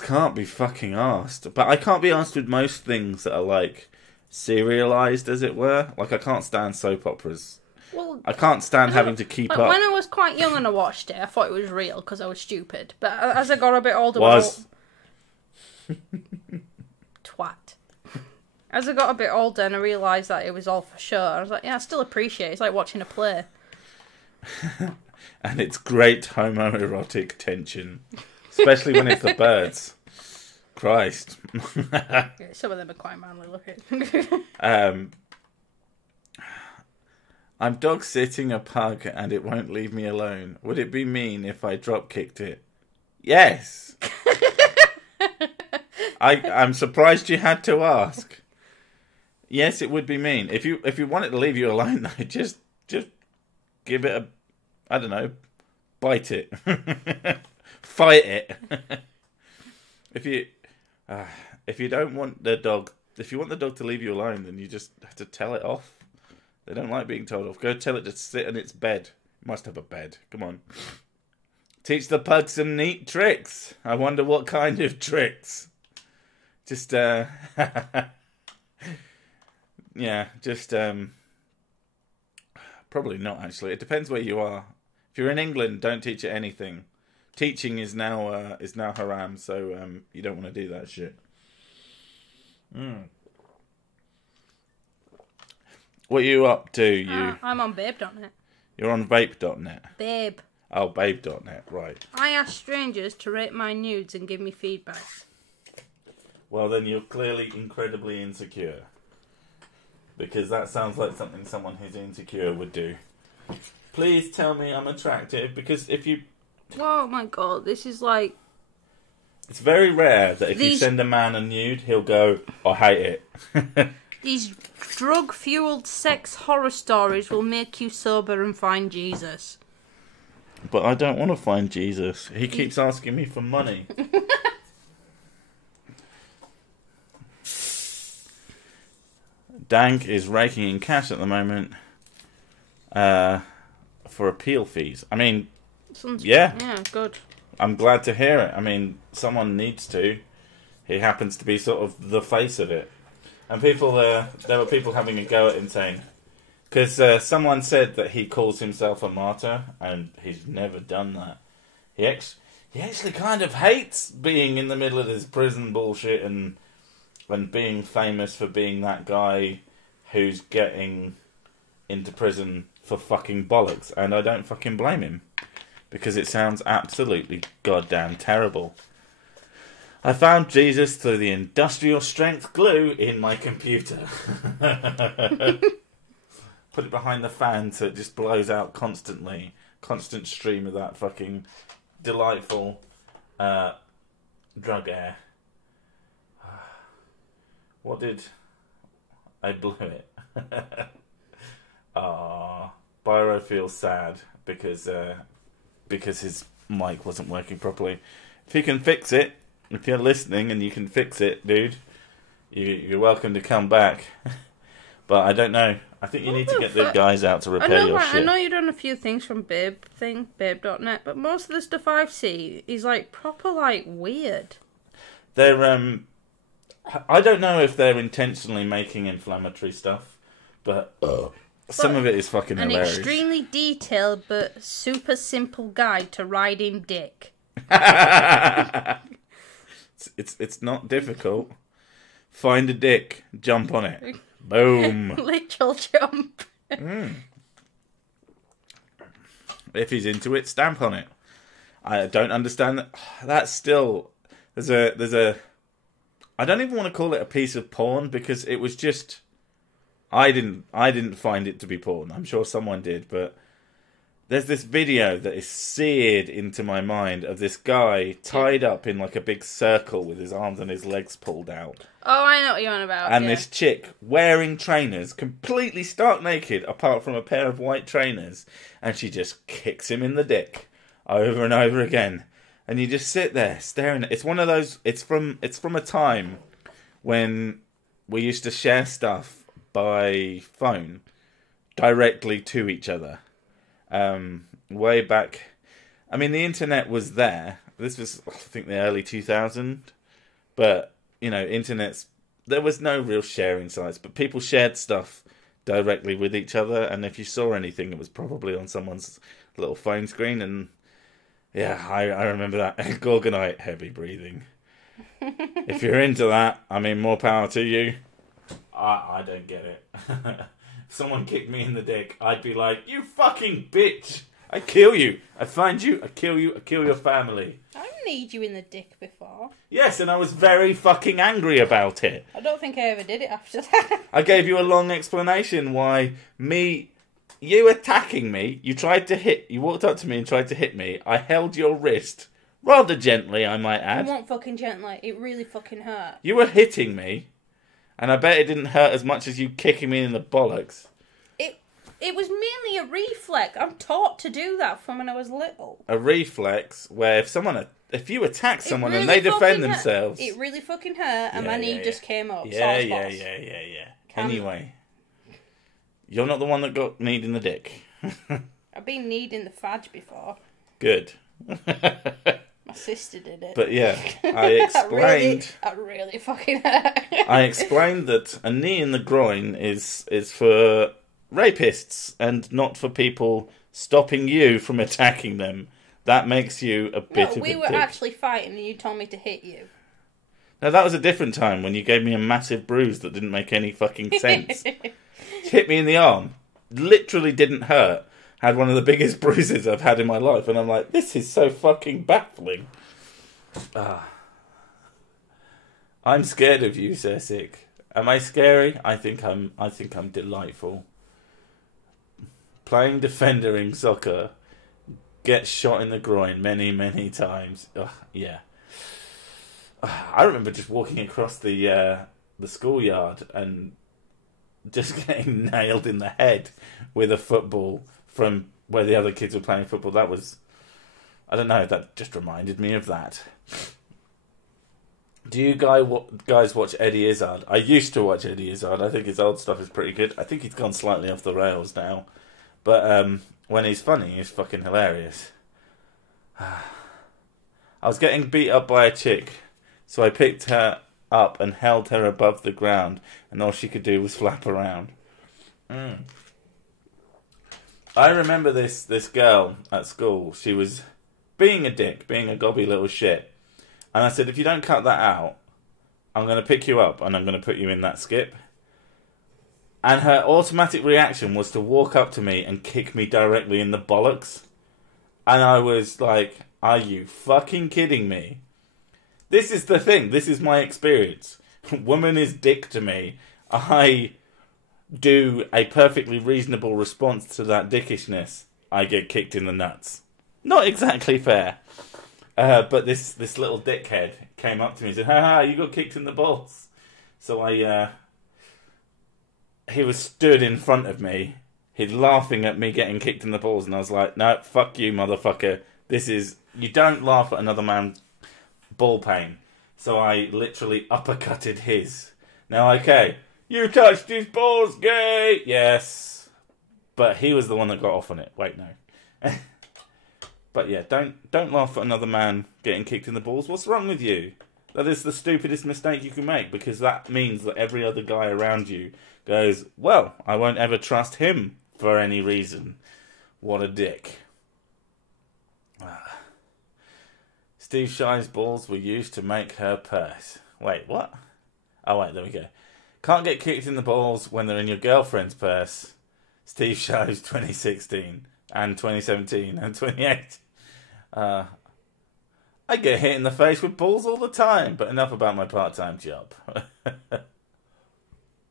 can't be fucking arsed. But I can't be arsed with most things that are like serialized, as it were. Like, I can't stand soap operas. Well, I can't stand having to keep up. When I was quite young and I watched it, I thought it was real because I was stupid. But as I got a bit older... Twat. As I got a bit older and I realised that it was all for sure, I was like, yeah, I still appreciate it. It's like watching a play. And it's great homoerotic tension. Especially when it's the birds. Christ. Yeah, some of them are quite manly looking. I'm dog sitting a pug and it won't leave me alone. Would it be mean if I drop kicked it? Yes. I'm surprised you had to ask. Yes, it would be mean. If you want it to leave you alone, though, just give it a, I don't know, bite it, fight it. If you don't want the dog, if you want the dog to leave you alone, then you just have to tell it off. They don't like being told off. Go tell it to sit in its bed. It must have a bed. Come on. Teach the pug some neat tricks. I wonder what kind of tricks. Just, yeah, just, probably not, actually. It depends where you are. If you're in England, don't teach it anything. Teaching is now haram, so you don't want to do that shit. What are you up to, you? I'm on babe.net. You're on vape.net? Babe. Oh, babe.net, right. I ask strangers to rate my nudes and give me feedback. Well, then you're clearly incredibly insecure. Because that sounds like something someone who's insecure would do. Please tell me I'm attractive, because if you... Oh my god, this is like... It's very rare that if you send a man a nude, he'll go, I hate it. These drug-fueled sex horror stories will make you sober and find Jesus. But I don't want to find Jesus. He keeps asking me for money. Dank is raking in cash at the moment for appeal fees. I mean, yeah. Yeah, good. I'm glad to hear it. I mean, someone needs to. He happens to be sort of the face of it. And people, there were people having a go at him saying... Because someone said that he calls himself a martyr, and he's never done that. he actually kind of hates being in the middle of this prison bullshit and being famous for being that guy who's getting into prison for fucking bollocks. And I don't fucking blame him, because it sounds absolutely goddamn terrible. I found Jesus through the industrial strength glue in my computer. Put it behind the fan so it just blows out constantly. Constant stream of that fucking delightful drug air. What did... I blew it. Byro feels sad because his mic wasn't working properly. If you can fix it, if you're listening and you can fix it, dude, you're welcome to come back. But I don't know. I think you need to get the guys out to repair your shit. I know you've done a few things from babe.net, but most of the stuff I've seen is like proper like weird. They're I don't know if they're intentionally making inflammatory stuff, but some of it is fucking hilarious. An extremely detailed but super simple guide to riding dick. It's not difficult. Find a dick, jump on it. Boom. Literal jump. If he's into it, stamp on it. I don't understand that. That's still there's a I don't even want to call it a piece of porn, because it was just I didn't find it to be porn. I'm sure someone did, but there's this video that is seared into my mind of this guy tied up in like a big circle with his arms and his legs pulled out. Oh, I know what you're on about. And this chick wearing trainers, completely stark naked, apart from a pair of white trainers, and she just kicks him in the dick over and over again. And you just sit there staring. It's one of those. It's from a time when we used to share stuff by phone directly to each other. Way back. I mean, the internet was there. This was, I think, the early 2000s. But you know, there was no real sharing sites, but people shared stuff directly with each other. And if you saw anything, it was probably on someone's little phone screen. And yeah, I remember that. Gorgonite, heavy breathing. If you're into that, I mean, more power to you. I don't get it. If someone kicked me in the dick, I'd be like, you fucking bitch! I kill you. I find you. I kill you. I kill your family. I've kneed you in the dick before. Yes, and I was very fucking angry about it. I don't think I ever did it after that. I gave you a long explanation why you attacking me, you walked up to me and tried to hit me. I held your wrist, rather gently, I might add. It wasn't fucking gently. It really fucking hurt. You were hitting me, and I bet it didn't hurt as much as you kicking me in the bollocks. It was merely a reflex. I'm taught to do that from when I was little. A reflex where if you attack someone and they defend themselves... It really fucking hurt, and my knee just came up. Yeah. Anyway, you're not the one that got kneed in the dick. I've been kneed in the fudge before. Good. My sister did it. But yeah, I explained... that really fucking hurt. I explained that a knee in the groin is for rapists and not for people stopping you from attacking them. That makes you a bit of a dick. We were actually fighting and you told me to hit you. No, that was a different time when you gave me a massive bruise that didn't make any fucking sense. Hit me in the arm. Literally didn't hurt. Had one of the biggest bruises I've had in my life, and I'm like, this is so fucking baffling. I'm scared of you, Sir Sick. Am I scary? I think I'm delightful. Playing defender in soccer, get shot in the groin many, many times. Yeah. I remember just walking across the schoolyard and just getting nailed in the head with a football from where the other kids were playing football. That was, I don't know, that just reminded me of that. Do you guys watch Eddie Izzard? I used to watch Eddie Izzard. I think his old stuff is pretty good. I think he's gone slightly off the rails now. But when he's funny, he's fucking hilarious. I was getting beat up by a chick, so I picked her up and held her above the ground, and all she could do was flap around. I remember this girl at school. She was being a dick, being a gobby little shit. And I said, if you don't cut that out, I'm going to pick you up and I'm going to put you in that skip. And her automatic reaction was to walk up to me and kick me directly in the bollocks. And I was like, are you fucking kidding me? This is the thing. This is my experience. Woman is dick to me. I do a perfectly reasonable response to that dickishness. I get kicked in the nuts. Not exactly fair. But this little dickhead came up to me and said, ha, you got kicked in the balls. So he was stood in front of me. He's laughing at me getting kicked in the balls. And I was like, no, fuck you, motherfucker. You don't laugh at another man's ball pain. So I literally uppercutted his. Now, okay, you touched his balls, gay. Yes. But he was the one that got off on it. Wait, no. But yeah, don't laugh at another man getting kicked in the balls. What's wrong with you? That is the stupidest mistake you can make, because that means that every other guy around you goes, well, I won't ever trust him for any reason. What a dick. Steve Shy's balls were used to make her purse. Wait, what? Oh, wait, there we go. Can't get kicked in the balls when they're in your girlfriend's purse. Steve Shy's 2016 and 2017 and 2018. I get hit in the face with balls all the time, but enough about my part-time job.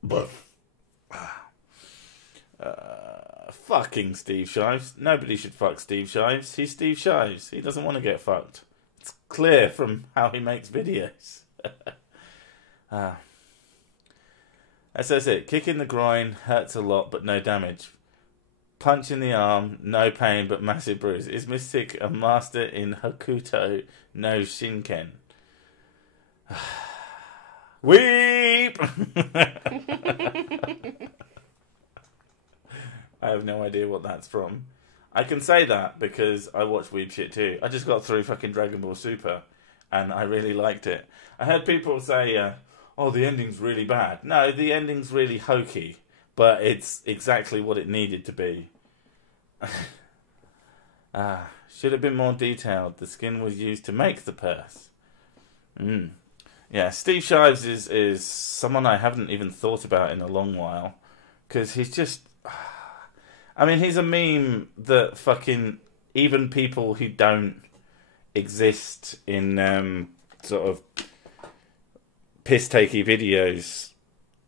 But fucking Steve Shives. Nobody should fuck Steve Shives. He's Steve Shives. He doesn't want to get fucked. It's clear from how he makes videos. That's it. Kick in the groin hurts a lot, but no damage. Punch in the arm, no pain, but massive bruise. Is Mystic a master in Hokuto no Shinken? Weep! I have no idea what that's from. I can say that because I watch weeb shit too. I just got through fucking Dragon Ball Super and I really liked it. I heard people say, oh, the ending's really bad. No, the ending's really hokey, but it's exactly what it needed to be. Should have been more detailed. The skin was used to make the purse. Yeah, Steve Shives is someone I haven't even thought about in a long while, because he's just... I mean, he's a meme that fucking... even people who don't exist in sort of piss-takey videos...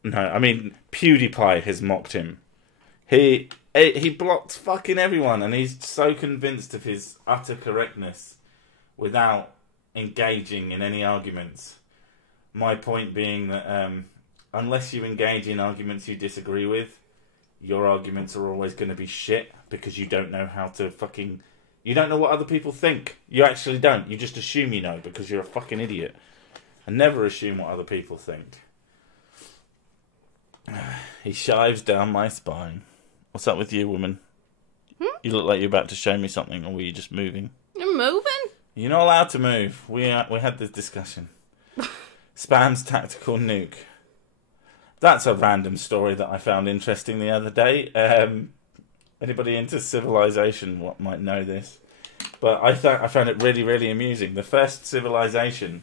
No, I mean, PewDiePie has mocked him. He blocked fucking everyone, and he's so convinced of his utter correctness without engaging in any arguments. My point being that unless you engage in arguments you disagree with, your arguments are always going to be shit, because you don't know how to fucking... You don't know what other people think. You actually don't. You just assume you know, because you're a fucking idiot. And never assume what other people think. He shives down my spine. What's up with you, woman? You look like you're about to show me something, or were you just moving? I'm moving? You're not allowed to move. We had this discussion. Spam's tactical nuke. That's a random story that I found interesting the other day. Anybody into Civilization might know this. But I found it really, really amusing. The first civilization,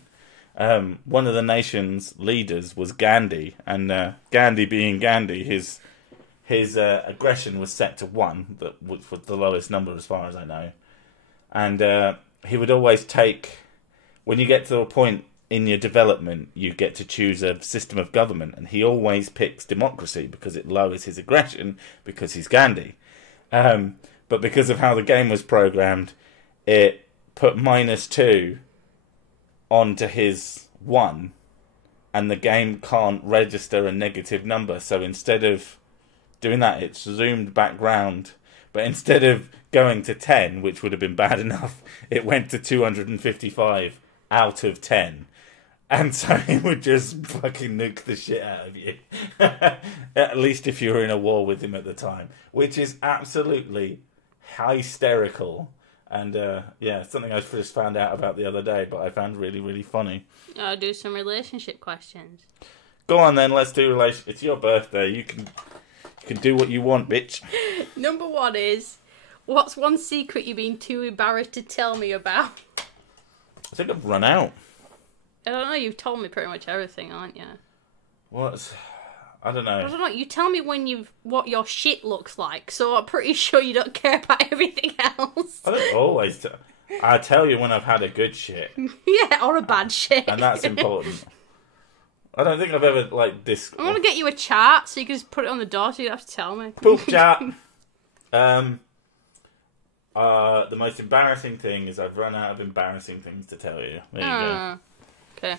one of the nation's leaders was Gandhi. And Gandhi being Gandhi, his aggression was set to 1, which was the lowest number as far as I know. And he would always take... When you get to a point in your development, you get to choose a system of government, and he always picks democracy because it lowers his aggression, because he's Gandhi. But because of how the game was programmed, it put -2 onto his 1, and the game can't register a negative number. So instead of doing that, it's zoomed back round. But instead of going to 10, which would have been bad enough, it went to 255 out of 10. And so he would just fucking nuke the shit out of you. At least if you were in a war with him at the time. Which is absolutely hysterical. And yeah, something I just found out about the other day, but I found really, really funny. I'll do some relationship questions. Go on then, let's do It's your birthday. You can do what you want, bitch. Number 1 is, What's one secret you've been too embarrassed to tell me about? I think I've run out. I don't know, you've told me pretty much everything, aren't you? I don't know. I don't know, you tell me what your shit looks like, so I'm pretty sure you don't care about everything else. I don't always I tell you when I've had a good shit. Yeah, or a bad shit. And that's important. I don't think I've ever, like, I'm gonna get you a chart so you can just put it on the door so you don't have to tell me. Poop chart. The most embarrassing thing is I've run out of embarrassing things to tell you. There you go. Okay.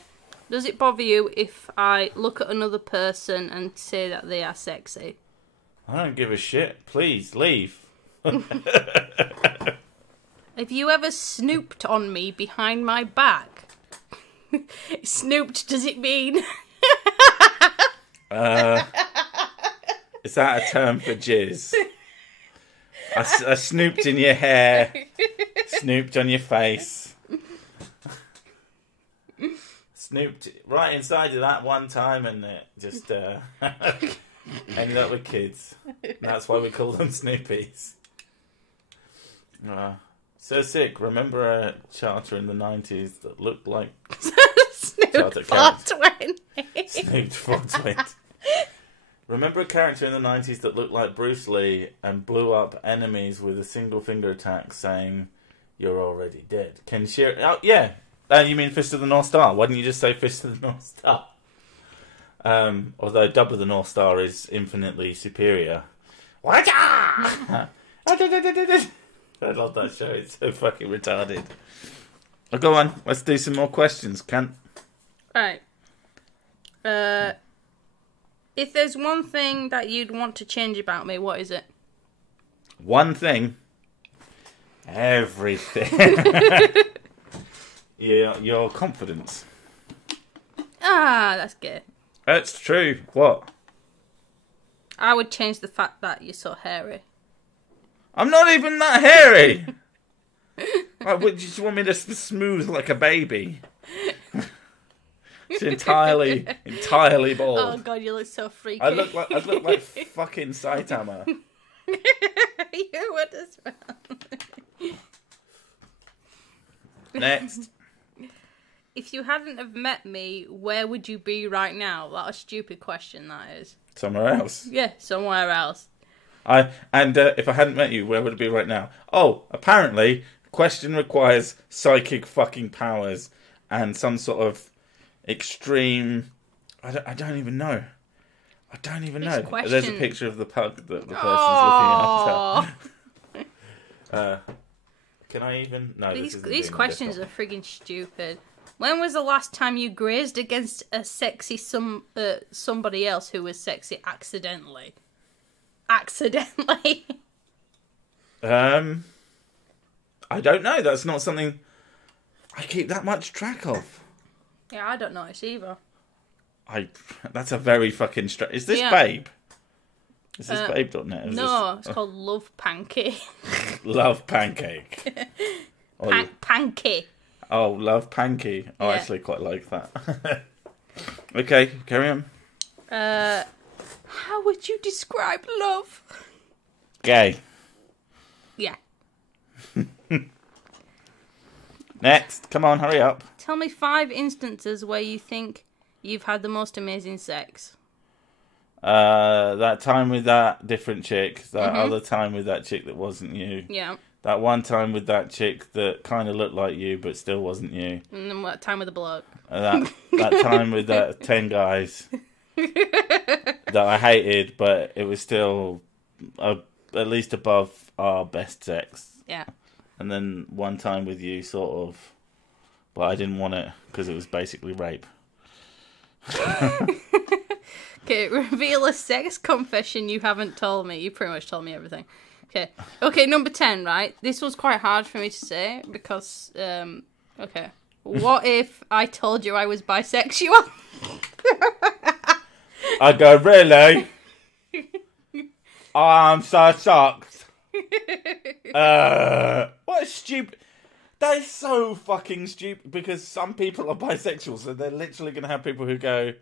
Does it bother you if I look at another person and say that they are sexy? I don't give a shit. Please, leave. Have you ever snooped on me behind my back? Snooped, does it mean? Is that a term for jizz? I snooped in your hair, snooped on your face, snooped right inside of that one time, and it just ended up with kids. And that's why we call them Snoopies. So sick. Remember a charter in the 90s that looked like Snooped 420. Snooped 420. Remember a character in the 90s that looked like Bruce Lee and blew up enemies with a single finger attack saying, "You're already dead"? Ken Shear... Oh, yeah. You mean Fist of the North Star? Why didn't you just say Fist of the North Star? Although Dub of the North Star is infinitely superior. I love that show. It's so fucking retarded. Oh, go on. Let's do some more questions, Kent. Right. If there's one thing that you'd want to change about me, what is it? One thing? Everything. Yeah, your confidence. That's good. That's true. What? I would change the fact that you're so hairy. I'm not even that hairy. Like, would you just want me to smooth like a baby? It's entirely bald. Oh god, you look so freaky. I look like fucking Saitama. You would as well. Next. If you hadn't have met me, where would you be right now? That's a stupid question, that is. Somewhere else. Yeah, somewhere else. If I hadn't met you, where would it be right now? Oh, apparently, the question requires psychic fucking powers and some sort of extreme... I don't even know. I don't even know. Question... There's a picture of the pug that the person's looking after. Can I even... No, these questions are friggin' stupid. When was the last time you grazed against a sexy somebody else who was sexy accidentally? Accidentally? I don't know. That's not something I keep that much track of. Yeah, I don't know it either. That's a very fucking... Is this Babe? Is this babe.net? No, it's called Love Pancake. Love Pancake. Pancake. Oh, Love Pancake. I actually quite like that. Okay, carry on. How would you describe love? Gay. Yeah. Next. Come on, hurry up. Tell me 5 instances where you think you've had the most amazing sex. That time with that different chick. That other time with that chick that wasn't you. Yeah. That one time with that chick that kind of looked like you but still wasn't you. And then what time with the bloke? That time with that 10 guys that I hated, but it was still at least above our best sex. Yeah. And then one time with you, sort of, but I didn't want it because it was basically rape. Okay, reveal a sex confession you haven't told me. You pretty much told me everything. Okay, number 10, right? This was quite hard for me to say because, okay. What if I told you I was bisexual? I go, really? I'm so shocked. What stupid... That is so fucking stupid because some people are bisexual, so they're literally going to have people who go,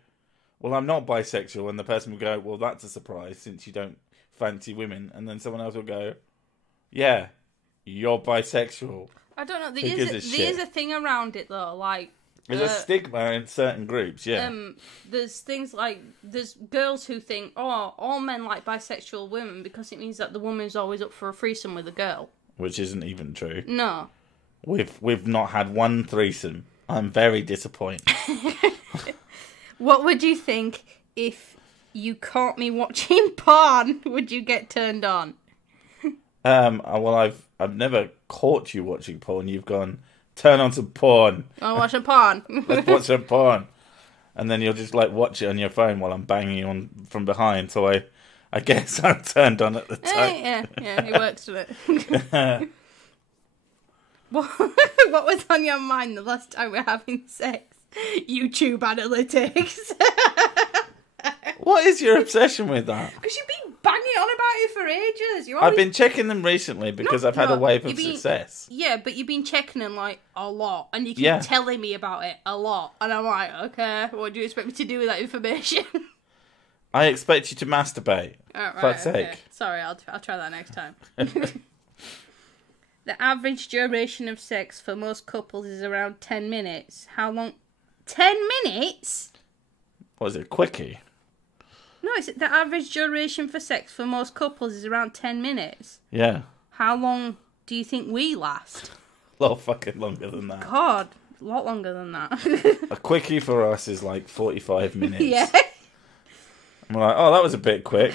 well, I'm not bisexual, and the person will go, well, that's a surprise since you don't fancy women, and then someone else will go, Yeah, you're bisexual. I don't know. Who gives a There shit? is a thing around it though, like. There's a stigma in certain groups, yeah. There's things like there's girls who think, oh, all men like bisexual women because it means that the woman's always up for a threesome with a girl. Which isn't even true. No. We've not had one threesome. I'm very disappointed. What would you think if you caught me watching porn? Would you get turned on? Well, I've never caught you watching porn. You've gone, turn on some porn. I'm watching porn. Let's watch some porn. And then you'll just like watch it on your phone while I'm banging you on from behind. So I guess I'm turned on at the time. Yeah, it works with it. What was on your mind the last time we were having sex? YouTube analytics. What is your obsession with that? Because you've been banging on about it for ages. I've been checking them recently because I've had a wave of success. Yeah, but you've been checking them like a lot, and you keep telling me about it a lot, and I'm like, okay, what do you expect me to do with that information? I expect you to masturbate. Oh, right, fuck's sake. Sorry, I'll try that next time. The average duration of sex for most couples is around 10 minutes. How long? 10 minutes? What is it, quickie? No, it's the average duration for sex for most couples is around 10 minutes. Yeah. How long do you think we last? A lot fucking longer than that. God, a lot longer than that. A quickie for us is like 45 minutes. Yeah. And we're like, oh, that was a bit quick.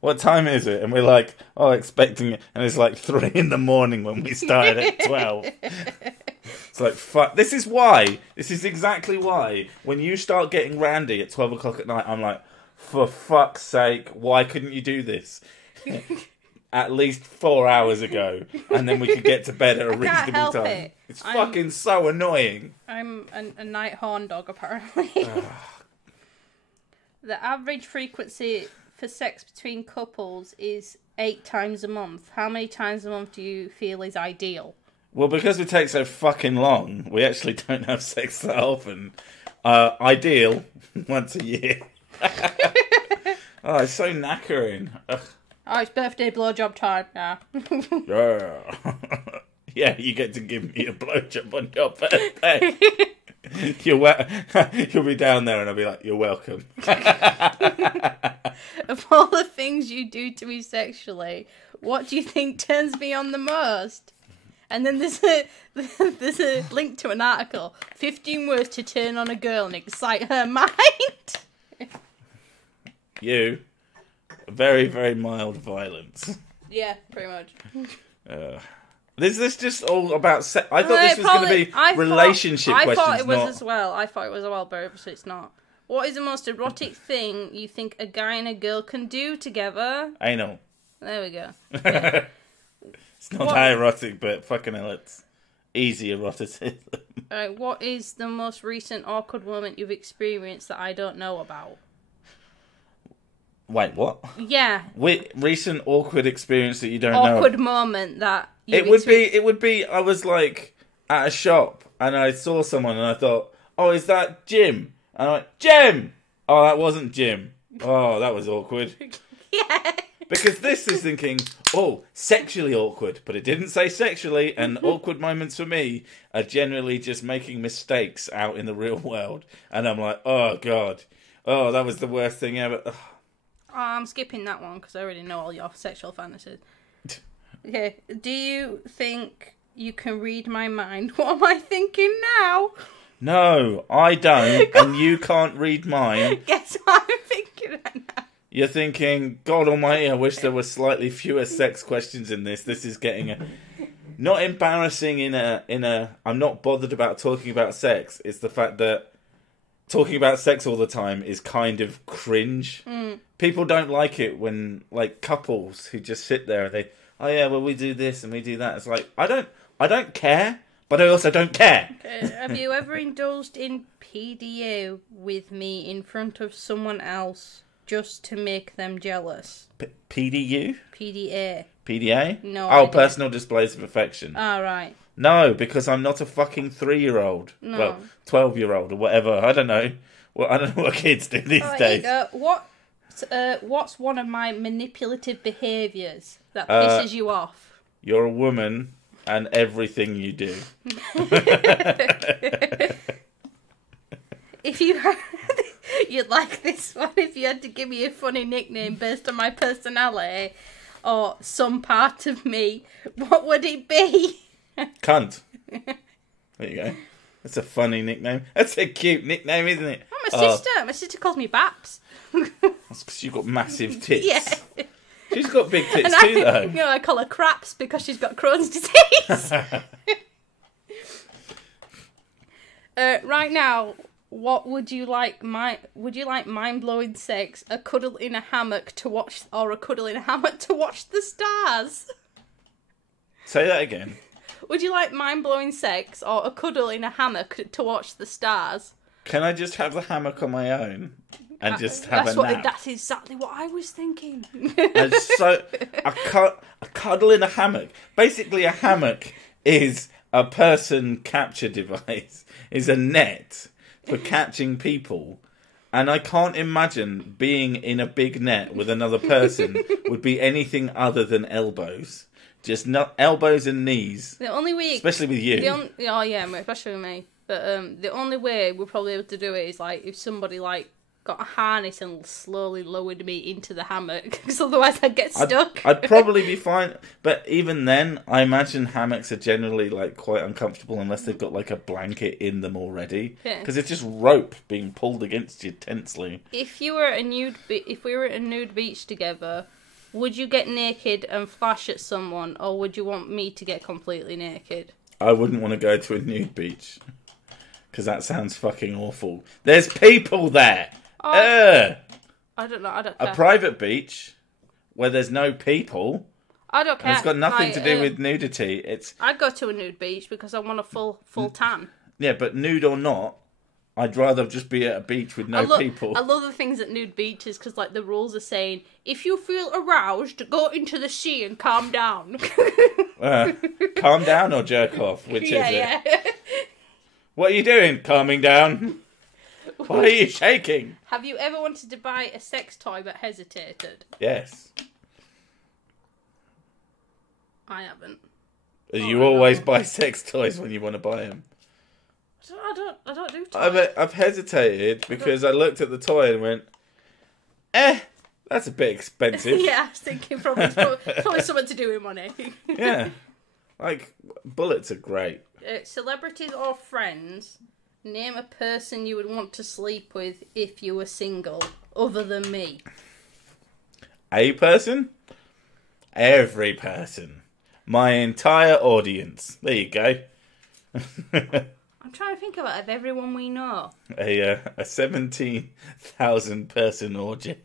What time is it? And we're like, oh, expecting it. And it's like 3 in the morning when we started at 12. It's like, fuck. This is why. This is exactly why. When you start getting randy at 12 o'clock at night, I'm like, for fuck's sake, why couldn't you do this at least 4 hours ago? And then we could get to bed at a reasonable time. It's fucking so annoying. I'm a night horn dog, apparently. The average frequency for sex between couples is 8 times a month. How many times a month do you feel is ideal? Well, because we take so fucking long, we actually don't have sex that often. Ideal, once a year. Oh, it's so knackering. Ugh. Oh, it's birthday blowjob time. Yeah. Yeah. Yeah, you get to give me a blowjob on your birthday. You'll be down there and I'll be like, you're welcome. Of all the things you do to me sexually, what do you think turns me on the most? And then there's a link to an article. 15 words to turn on a girl and excite her mind. You. Very, very mild violence. Yeah, pretty much. Is this just all about sex? I thought this was going to be relationship questions. I thought it was as well. I thought it was as well, but obviously it's not. What is the most erotic thing you think a guy and a girl can do together? Anal. There we go. Yeah. It's not that erotic, but fucking hell, it's easy eroticism. Alright, what is the most recent awkward moment you've experienced that I don't know about? Wait, what? Yeah. Recent awkward experience that you don't know. Awkward moment that It would be. I was like at a shop and I saw someone and I thought, "Oh, is that Jim?" And I went, "Jim!" Oh, that wasn't Jim. Oh, that was awkward. Yeah. Because this is thinking, oh, sexually awkward, but it didn't say sexually. And awkward moments for me are generally just making mistakes out in the real world, and I'm like, oh god, oh, that was the worst thing ever. Ugh. Oh, I'm skipping that one because I already know all your sexual fantasies. Okay, do you think you can read my mind? What am I thinking now? No, I don't, and you can't read mine. Guess what I'm thinking right now? You're thinking, God almighty, I wish there were slightly fewer sex questions in this. This is getting not embarrassing in a I'm not bothered about talking about sex. It's the fact that talking about sex all the time is kind of cringe. People don't like it when, like, couples who just sit there and they, oh yeah, well, we do this and we do that. It's like, I don't care, but I also don't care. Okay. Have you ever indulged in PDA with me in front of someone else just to make them jealous? PDU? PDA. PDA? No. Oh, personal displays of affection. Oh, right. No, because I'm not a fucking 3-year-old. No. Well, 12-year-old or whatever. I don't know. Well, I don't know what kids do these days. What's one of my manipulative behaviours that pisses you off? you're a woman, and everything you do. If you you'd like this one if you had to give me a funny nickname based on my personality or some part of me, what would it be? Cunt. There you go. That's a funny nickname. That's a cute nickname, isn't it? Oh, my sister. My sister calls me Baps. That's because you've got massive tits. Yeah. She's got big tits And too, though. You know, I call her Craps because she's got Crohn's disease. Right now, what would you like? Would you like mind-blowing sex, a cuddle in a hammock to watch, or a cuddle in a hammock to watch the stars? Say that again. Would you like mind-blowing sex or a cuddle in a hammock to watch the stars? Can I just have the hammock on my own and just have a nap? That's exactly what I was thinking. And so a cuddle in a hammock. Basically, a hammock is a person capture device. Is a net for catching people. And I can't imagine being in a big net with another person would be anything other than elbows. Just not elbows and knees. The only way, especially with you. Oh yeah, especially with me. But the only way we'll probably be able to do it is like if somebody like got a harness and slowly lowered me into the hammock, because otherwise I'd get stuck. I'd probably be fine. But even then, I imagine hammocks are generally like quite uncomfortable unless they've got like a blanket in them already. Because it's just rope being pulled against you tensely. If we were at a nude beach together, would you get naked and flash at someone, or would you want me to get completely naked? I wouldn't want to go to a nude beach. Because that sounds fucking awful. There's people there! I don't know, I don't care. A private beach where there's no people. I don't care. It's got nothing to do with nudity. I'd go to a nude beach because I want a full tan. Yeah, but nude or not, I'd rather just be at a beach with no people. I love the things at nude beaches because, like, the rules are saying, if you feel aroused, go into the sea and calm down. Calm down or jerk off? Which is it? Yeah. What are you doing? Calming down? Why are you shaking? Have you ever wanted to buy a sex toy but hesitated? Yes. I haven't. You always buy sex toys when you want to buy them. I don't do toys. I've hesitated because I looked at the toy and went, that's a bit expensive. Yeah, I was thinking probably something to do with money. Yeah. Like, bullets are great. Celebrities or friends, name a person you would want to sleep with if you were single, other than me. A person? Every person. My entire audience. There you go. I'm trying to think of everyone we know. A 17,000 person orgy.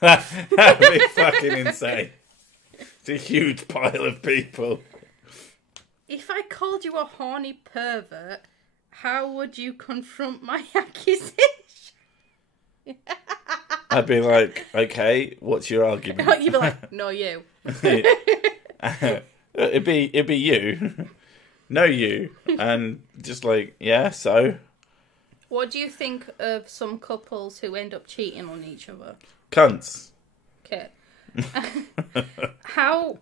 That'd be fucking insane. It's a huge pile of people. If I called you a horny pervert, how would you confront my accusation? I'd be like, okay, what's your argument? You'd be like, no, you. It'd be you. No, you. And just like, yeah, so? What do you think of some couples who end up cheating on each other? Cunts. Okay. How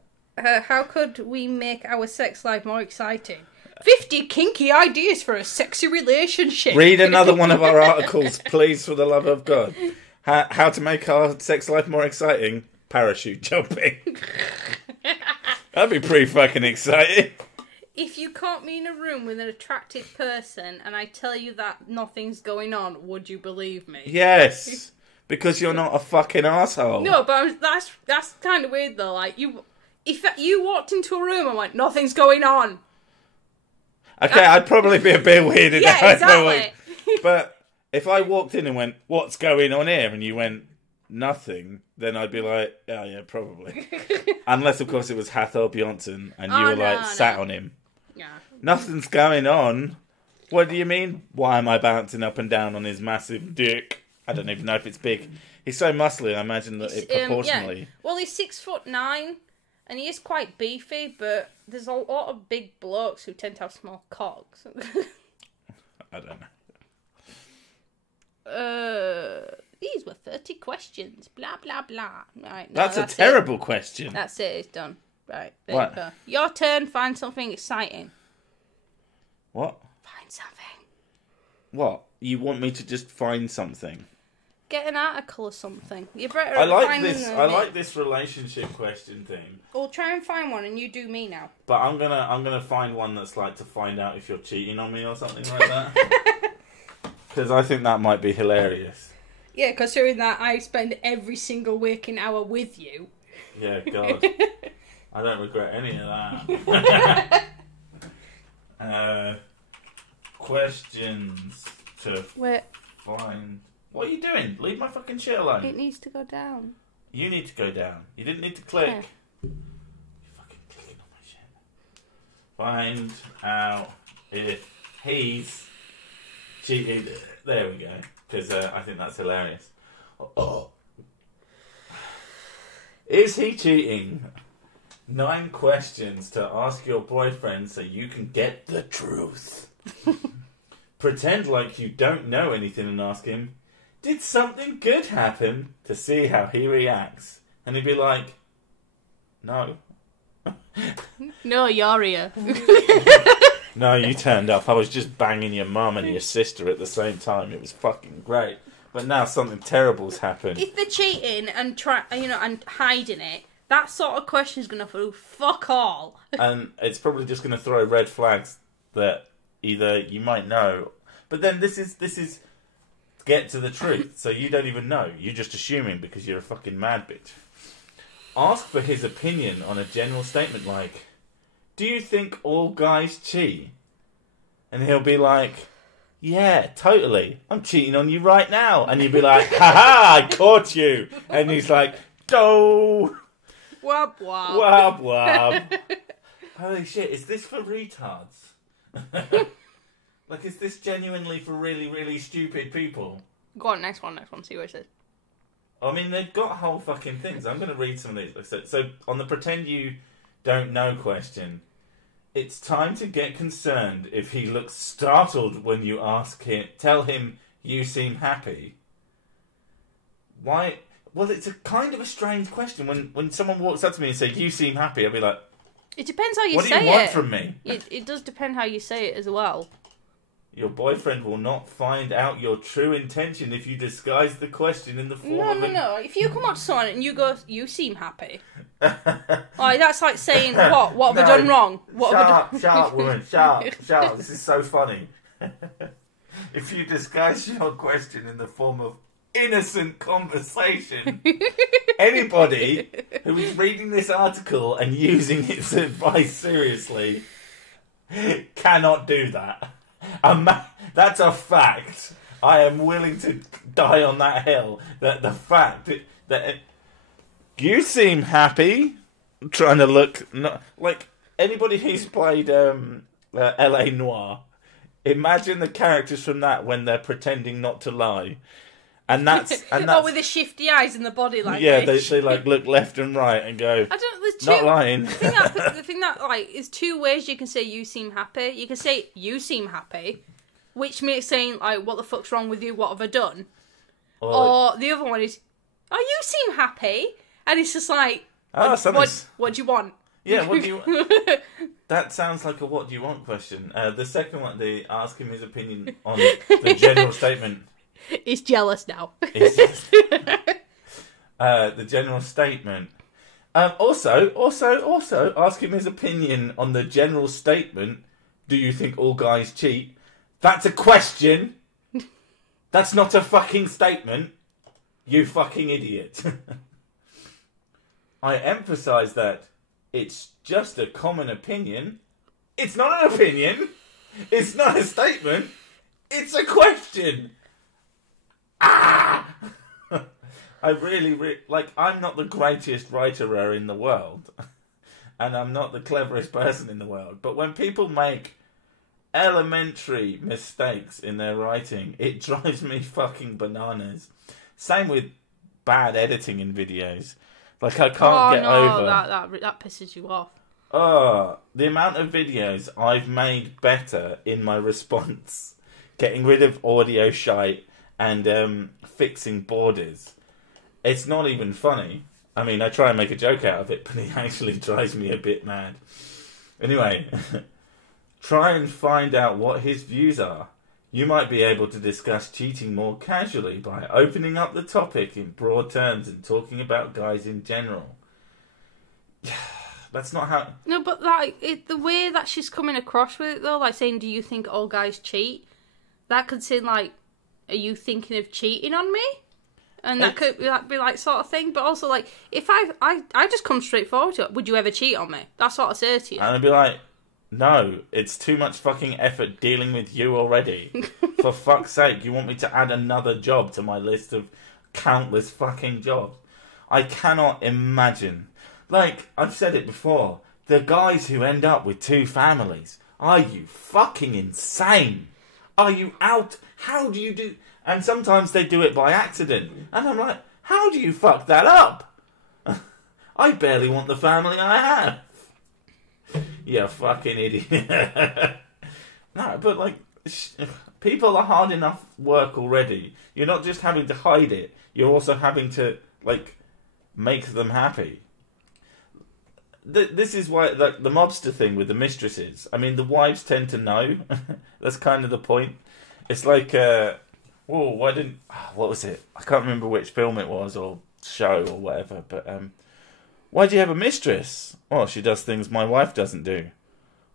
could we make our sex life more exciting? 50 kinky ideas for a sexy relationship. Read another one of our articles, please, for the love of God. How to make our sex life more exciting? Parachute jumping. That'd be pretty fucking exciting. If you caught me in a room with an attractive person and I tell you that nothing's going on, would you believe me? Yes, because you're not a fucking arsehole. No, but that's kind of weird though. Like, if you walked into a room and went, nothing's going on. Okay, I'd probably be a bit weirded out. Yeah, exactly. But if I walked in and went, what's going on here? And you went, nothing, then I'd be like, oh yeah, probably. Unless, of course, it was Hathor Bjornsson and you were sat on him. Yeah. Nothing's going on. What do you mean? Why am I bouncing up and down on his massive dick? I don't even know if it's big. He's so muscly, I imagine that it proportionally... Yeah. Well, he's 6'9", and he is quite beefy, but there's a lot of big blokes who tend to have small cocks. I don't know. These were 30 questions. Blah, blah, blah. Right, no, that's a terrible question. That's it. It's done. Right, there you go. Your turn, find something exciting. What? Find something. What? You want me to just find something? Get an article or something. You're better I at like finding this. them I than me. like this relationship question thing. Well, try and find one, and you do me now. But I'm gonna find one that's like to find out if you're cheating on me or something like that. Because I think that might be hilarious. Yeah, considering that I spend every single waking hour with you. Yeah, God. I don't regret any of that. Questions to Wait, find. What are you doing? Leave my fucking shit alone. it needs to go down. You need to go down. You didn't need to click. Yeah. You're fucking clicking on my shit. Find out if he's cheated. There we go. Because I think that's hilarious. Oh. Is he cheating? 9 questions to ask your boyfriend so you can get the truth. Pretend like you don't know anything and ask him, did something good happen, to see how he reacts? And he'd be like, no. No, you're here. No, you turned up. I was just banging your mum and your sister at the same time. It was fucking great. But now something terrible's happened. If they're cheating and and hiding it, that sort of question is gonna do fuck all. And it's probably just going to throw red flags that either you might know, but then this is get to the truth. So you don't even know. You're just assuming because you're a fucking mad bitch. Ask for his opinion on a general statement like, do you think all guys cheat? And he'll be like, yeah, totally. I'm cheating on you right now. And you'd be like, haha, I caught you. And he's like, do. Wab wab. Wab wab. Holy shit, is this for retards? Like, is this genuinely for really, really stupid people? Go on, next one, see what it says. I mean, they've got whole fucking things. I'm going to read some of these. So, on the pretend you don't know question, it's time to get concerned if he looks startled when you ask him, tell him you seem happy. Why? Well, it's a kind of a strange question. When someone walks up to me and says, you seem happy, I'll be like, It depends how you what say it. do you want from me? It does depend how you say it as well. Your boyfriend will not find out your true intention if you disguise the question in the form of No. If you come up to someone and you go, you seem happy. Like, that's like saying, what? What have I done wrong? Shut up, woman. Shut up. This is so funny. If you disguise your question in the form of innocent conversation, anybody who is reading this article and using its advice seriously cannot do that. That's a fact. I am willing to die on that hill. That the fact that you seem happy, trying to look like anybody who's played L.A. Noire. Imagine the characters from that when they're pretending not to lie, and that's Oh, with the shifty eyes and the body language. Yeah, they like look left and right and go. I don't. There's not lying. The thing that like is 2 ways you can say you seem happy. You can say you seem happy, which makes saying like what the fuck's wrong with you? What have I done? Or the other one is, oh, you seem happy, and it's just like, what do you want? Yeah, what do you want? That sounds like a what do you want question. The second one, they ask him his opinion on the general statement. He's jealous now. The general statement. Also, ask him his opinion on the general statement. Do you think all guys cheat? That's a question. That's not a fucking statement. You fucking idiot. I emphasize that it's just a common opinion. It's not an opinion. It's not a statement. It's a question. Ah! I really, I'm not the greatest writer in the world. And I'm not the cleverest person in the world. But when people make elementary mistakes in their writing, it drives me fucking bananas. Same with bad editing in videos. Like, I can't get over... that pisses you off. The amount of videos I've made better in my response. Getting rid of audio shite and fixing borders. It's not even funny. I mean, I try and make a joke out of it, but it actually drives me a bit mad. Anyway, try and find out what his views are. You might be able to discuss cheating more casually by opening up the topic in broad terms and talking about guys in general. That's not how... No, but like the way that she's coming across with it, though, like saying, do you think all guys cheat? That could seem like, are you thinking of cheating on me? And that could be like sort of thing. But also, like, if I just come straight forward to it, would you ever cheat on me? That's what I say to you. And I'd be like, no, it's too much fucking effort dealing with you already. For fuck's sake, you want me to add another job to my list of countless fucking jobs? I cannot imagine. Like, I've said it before, the guys who end up with 2 families. Are you fucking insane? Are you out? How do you do... And sometimes they do it by accident. And I'm like, how do you fuck that up? I barely want the family I have. You fucking idiot. No, but like, people are hard enough work already. You're not just having to hide it. You're also having to, like, make them happy. This is why, like, the mobster thing with the mistresses. I mean, the wives tend to know. That's kind of the point. It's like, what was it? I can't remember which film it was or show or whatever. But why do you have a mistress? Oh, she does things my wife doesn't do.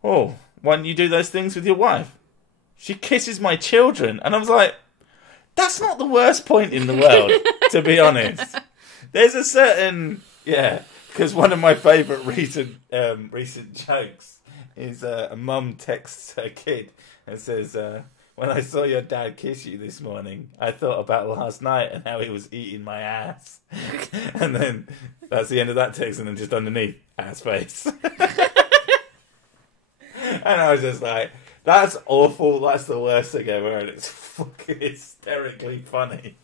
Oh, why don't you do those things with your wife? She kisses my children, and I was like, that's not the worst point in the world, to be honest. There's a certain because one of my favourite recent jokes is a mum texts her kid and says, when I saw your dad kiss you this morning, I thought about last night and how he was eating my ass. And then that's the end of that text, and then just underneath, ass face. And I was just like, that's awful, that's the worst thing ever, and it's fucking hysterically funny.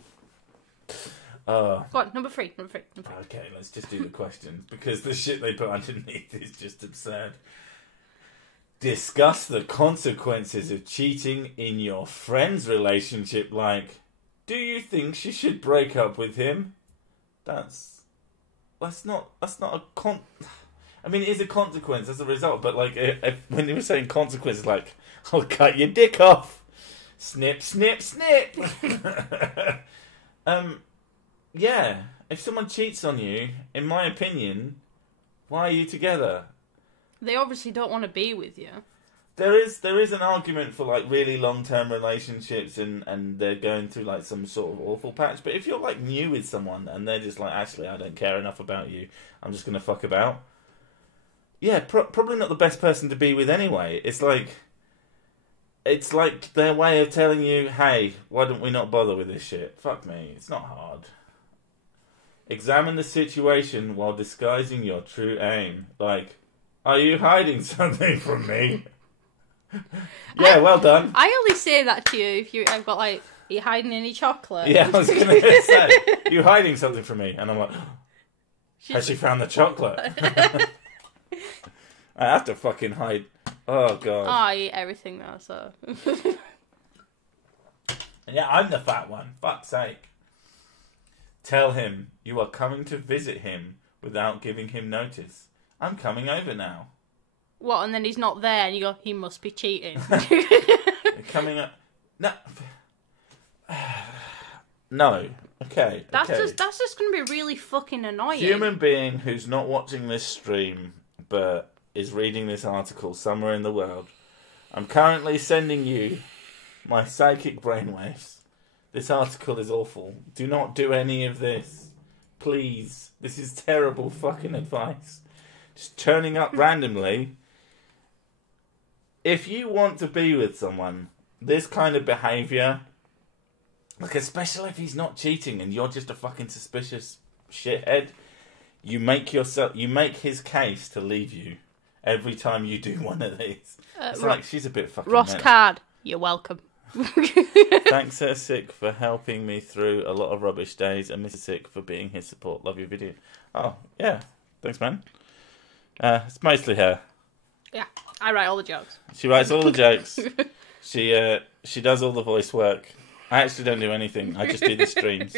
Go on, number three. Okay, let's just do the questions, because the shit they put underneath is just absurd. Discuss the consequences of cheating in your friend's relationship, like, do you think she should break up with him? That's not a I mean, it is a consequence as a result, but like, when you were saying consequences, like, I'll cut your dick off. Snip, snip, snip. Yeah, if someone cheats on you, in my opinion, why are you together? They obviously don't want to be with you. There is an argument for like really long-term relationships and they're going through like some sort of awful patch. But if you're like new with someone and they're just like, actually, I don't care enough about you, I'm just going to fuck about. Yeah, probably not the best person to be with anyway. It's like their way of telling you, hey, why don't we not bother with this shit? Fuck me, it's not hard. Examine the situation while disguising your true aim. Like, are you hiding something from me? Yeah, well done. I only say that to you if I've got like, are you hiding any chocolate? Yeah, I was going to say, you hiding something from me? And I'm like, has she found the chocolate? I have to fucking hide. Oh, God. Oh, I eat everything now, so. Yeah, I'm the fat one. Fuck's sake. Tell him you are coming to visit him without giving him notice. I'm coming over now. What, and then he's not there and you go, he must be cheating. Coming up. No. No. Okay. That's just going to be really fucking annoying. Human being who's not watching this stream but is reading this article somewhere in the world. I'm currently sending you my psychic brainwaves. This article is awful. Do not do any of this. Please. This is terrible fucking advice. Just turning up randomly. If you want to be with someone, this kind of behaviour, like especially if he's not cheating and you're just a fucking suspicious shithead, you make his case to leave you every time you do one of these. It's like she's a bit fucking Ross mad. Card, you're welcome. Thanks, Sir Sick, for helping me through a lot of rubbish days, and Mr. Sick for being his support. Love your video. Oh, yeah. Thanks, man. It's mostly her. Yeah, I write all the jokes. She writes all the jokes. She does all the voice work. I actually don't do anything. I just do the streams.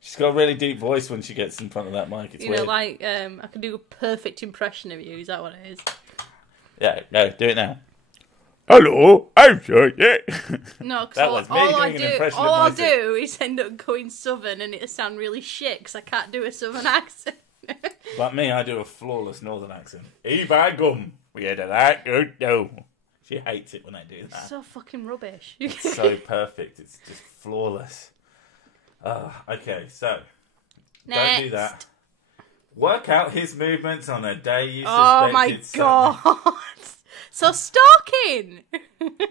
She's got a really deep voice when she gets in front of that mic. It's You weird. know, like, I can do a perfect impression of you. Is that what it is? Yeah, no, do it now. Hello, I'm sorry. Yeah. No, because That was me all doing I an do, impression of all I'll myself. do is end up going southern, and it'll sound really shit because I can't do a southern accent. Like me, I do a flawless northern accent. Eva gum, we had a that good no. She hates it when I do that. So fucking rubbish. It's so perfect. It's just flawless. Okay, so don't do that. Work out his movements on a day you suspected. Oh my god! So stalking.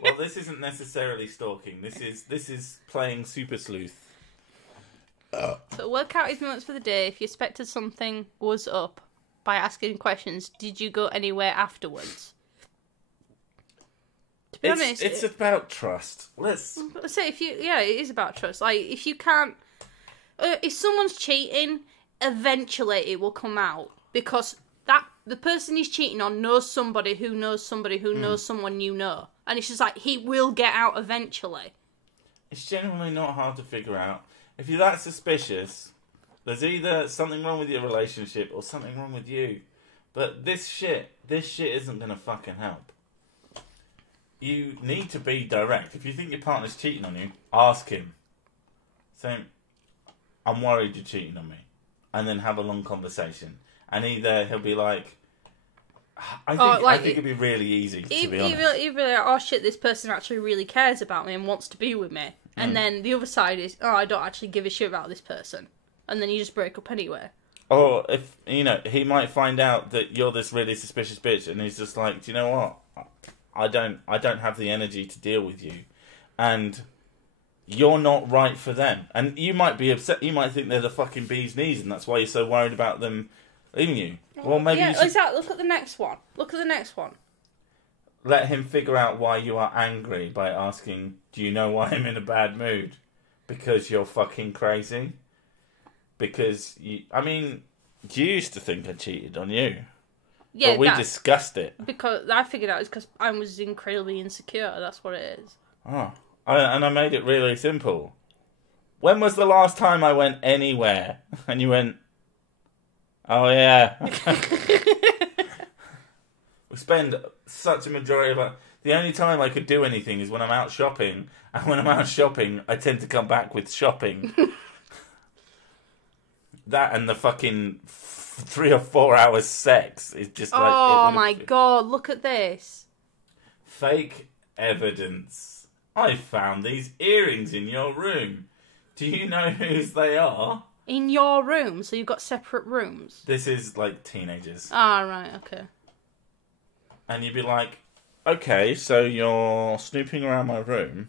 Well, this isn't necessarily stalking. This is playing super sleuth. So work out his movements for the day. If you suspected something was up by asking questions, did you go anywhere afterwards? To be honest, It's about trust. Let's say it is about trust. Like if you can't, if someone's cheating, eventually it will come out because the person he's cheating on knows somebody who knows somebody who knows someone you know, and it's just like he will get out eventually. It's genuinely not hard to figure out. If you're that suspicious, there's either something wrong with your relationship or something wrong with you. But this shit isn't gonna fucking help. You need to be direct. If you think your partner's cheating on you, ask him. Say, I'm worried you're cheating on me. And then have a long conversation. And either he'll be like, I think it'd be really easy, to be honest. He'll be like, oh shit, this person actually really cares about me and wants to be with me. And then the other side is, oh, I don't actually give a shit about this person. And then you just break up anyway. Or if, he might find out that you're this really suspicious bitch and he's just like, do you know what? I don't have the energy to deal with you. And you're not right for them. And you might be upset. You might think they're the fucking bee's knees and that's why you're so worried about them leaving you. Well, maybe you should... exactly. Look at the next one. Let him figure out why you are angry by asking, do you know why I'm in a bad mood? Because you're fucking crazy? Because, you used to think I cheated on you. Yeah, but we discussed it. Because I figured out it's because I was incredibly insecure. That's what it is. Oh. And I made it really simple. When was the last time I went anywhere? And you went, oh yeah. We spend such a majority of the only time I could do anything is when I'm out shopping. And when I'm out shopping, I tend to come back with shopping. That and the fucking 3 or 4 hours sex is just like... Oh my god, look at this. Fake evidence. I found these earrings in your room. Do you know whose they are? In your room? So you've got separate rooms? This is like teenagers. Ah, right, okay. And you'd be like, okay, so you're snooping around my room,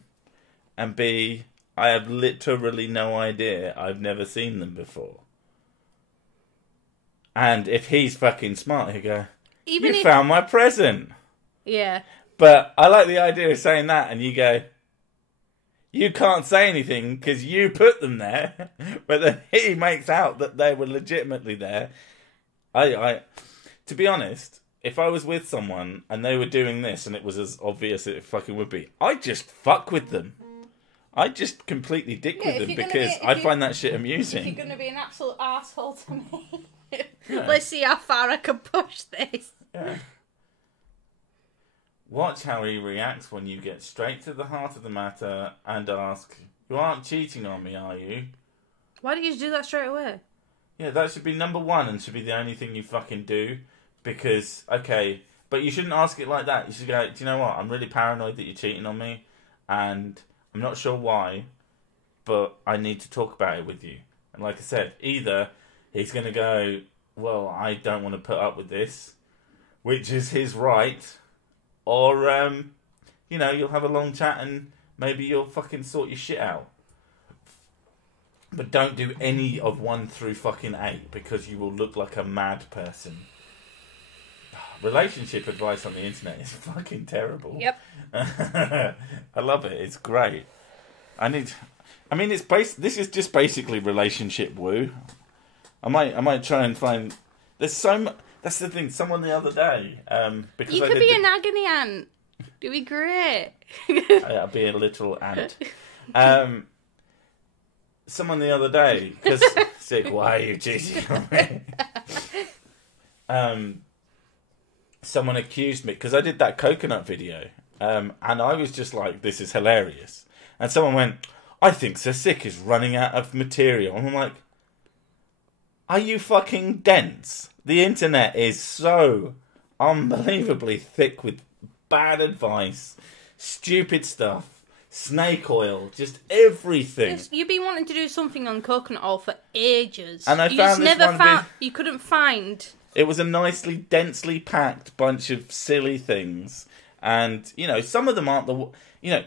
and B, I have literally no idea. I've never seen them before. And if he's fucking smart, he'd go, you found my present. Yeah. But I like the idea of saying that, and you go, you can't say anything because you put them there. But then he makes out that they were legitimately there. To be honest, if I was with someone and they were doing this and it was as obvious as it fucking would be, I'd just fuck with them. I'd just completely dick with them because I find that shit amusing. If you're going to be an absolute asshole to me, let's see how far I can push this. Yeah. Watch how he reacts when you get straight to the heart of the matter and ask, you aren't cheating on me, are you? Why don't you just do that straight away? Yeah, that should be number one and should be the only thing you fucking do. Because, okay, but you shouldn't ask it like that. You should go, do you know what? I'm really paranoid that you're cheating on me. And I'm not sure why, but I need to talk about it with you. And like I said, either he's going to go, well, I don't want to put up with this, which is his right. Or, you'll have a long chat and maybe you'll fucking sort your shit out. But don't do any of 1 through fucking 8 because you will look like a mad person. Relationship advice on the internet is fucking terrible. Yep. I love it. It's great. This is just basically relationship woo. I might try and find. There's so much. That's the thing. Someone the other day, because you could be an agony aunt. It'd be great. I'll be a literal ant. someone the other day, because Sick, why are you cheating on me? Someone accused me because I did that coconut video, and I was just like, "This is hilarious." And someone went, "I think Sir Sick is running out of material." And I'm like, "Are you fucking dense? The internet is so unbelievably thick with bad advice, stupid stuff, snake oil, just everything." You've been wanting to do something on coconut oil for ages. And I you found just this never one you couldn't find. It was a nicely, densely packed bunch of silly things. And, you know, some of them aren't the... You know,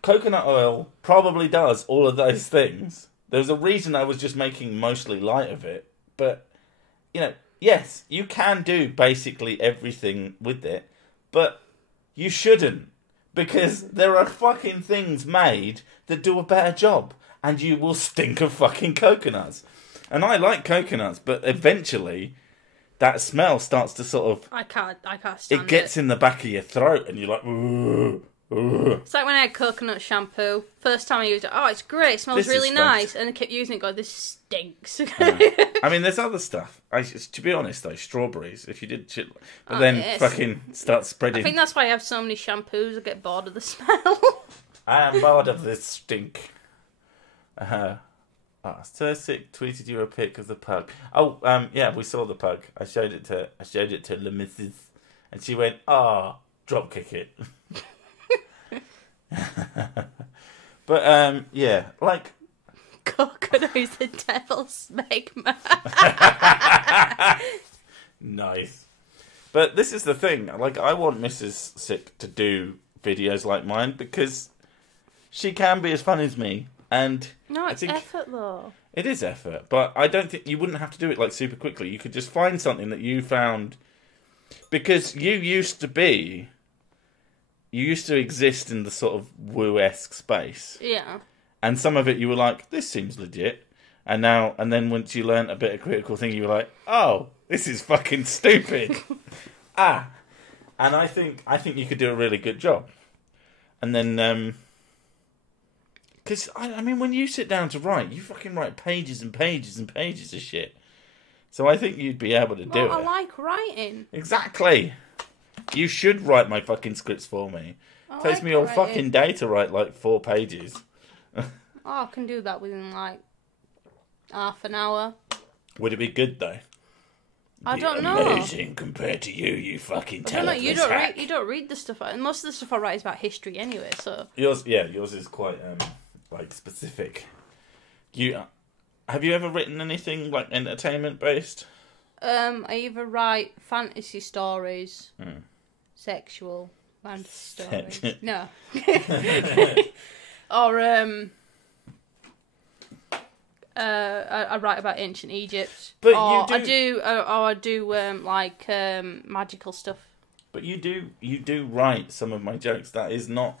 coconut oil probably does all of those things. There's a reason I was just making mostly light of it. But, you know, yes, you can do basically everything with it. But you shouldn't. Because there are fucking things made that do a better job. And you will stink of fucking coconuts. And I like coconuts, but eventually... that smell starts to sort of... I can't stand it. It gets in the back of your throat and you're like... Ooh, ooh. It's like when I had coconut shampoo. First time I used it, oh, it's great, it smells really nice. And I kept using it going, this stinks. Yeah. I mean, there's other stuff. To be honest, though, strawberries, if you did shit... But then fucking start spreading... I think that's why I have so many shampoos, I get bored of the smell. I am bored of this stink. Sir Sick tweeted you a pic of the pug. Oh, yeah, we saw the pug. I showed it to the missus, and she went, drop kick it. But yeah, like Coconut is the devil's smegma. Nice. But this is the thing. Like, I want Mrs. Sick to do videos like mine because she can be as fun as me. And no, it's effort though. It is effort, but I don't think you wouldn't have to do it like super quickly. You could just find something that you found, because you used to exist in the sort of woo-esque space. Yeah. And some of it you were like, this seems legit. And then once you learnt a bit of critical thinking, you were like, oh, this is fucking stupid. And I think you could do a really good job. And then, because, I mean, when you sit down to write, you fucking write pages and pages and pages of shit. So I think you'd be able to do it. I like writing. Exactly. You should write my fucking scripts for me. It takes me all fucking day to write like 4 pages. I can do that within like half an hour. Would it be good though? I don't know. Amazing compared to you fucking telephone hack. You don't read the stuff. Most of the stuff I write is about history anyway. So yours is quite like specific. Have you ever written anything like entertainment based? I either write fantasy stories, sexual fantasy stories. No. Or I write about ancient Egypt. But I do like magical stuff. But you do write some of my jokes. That is not.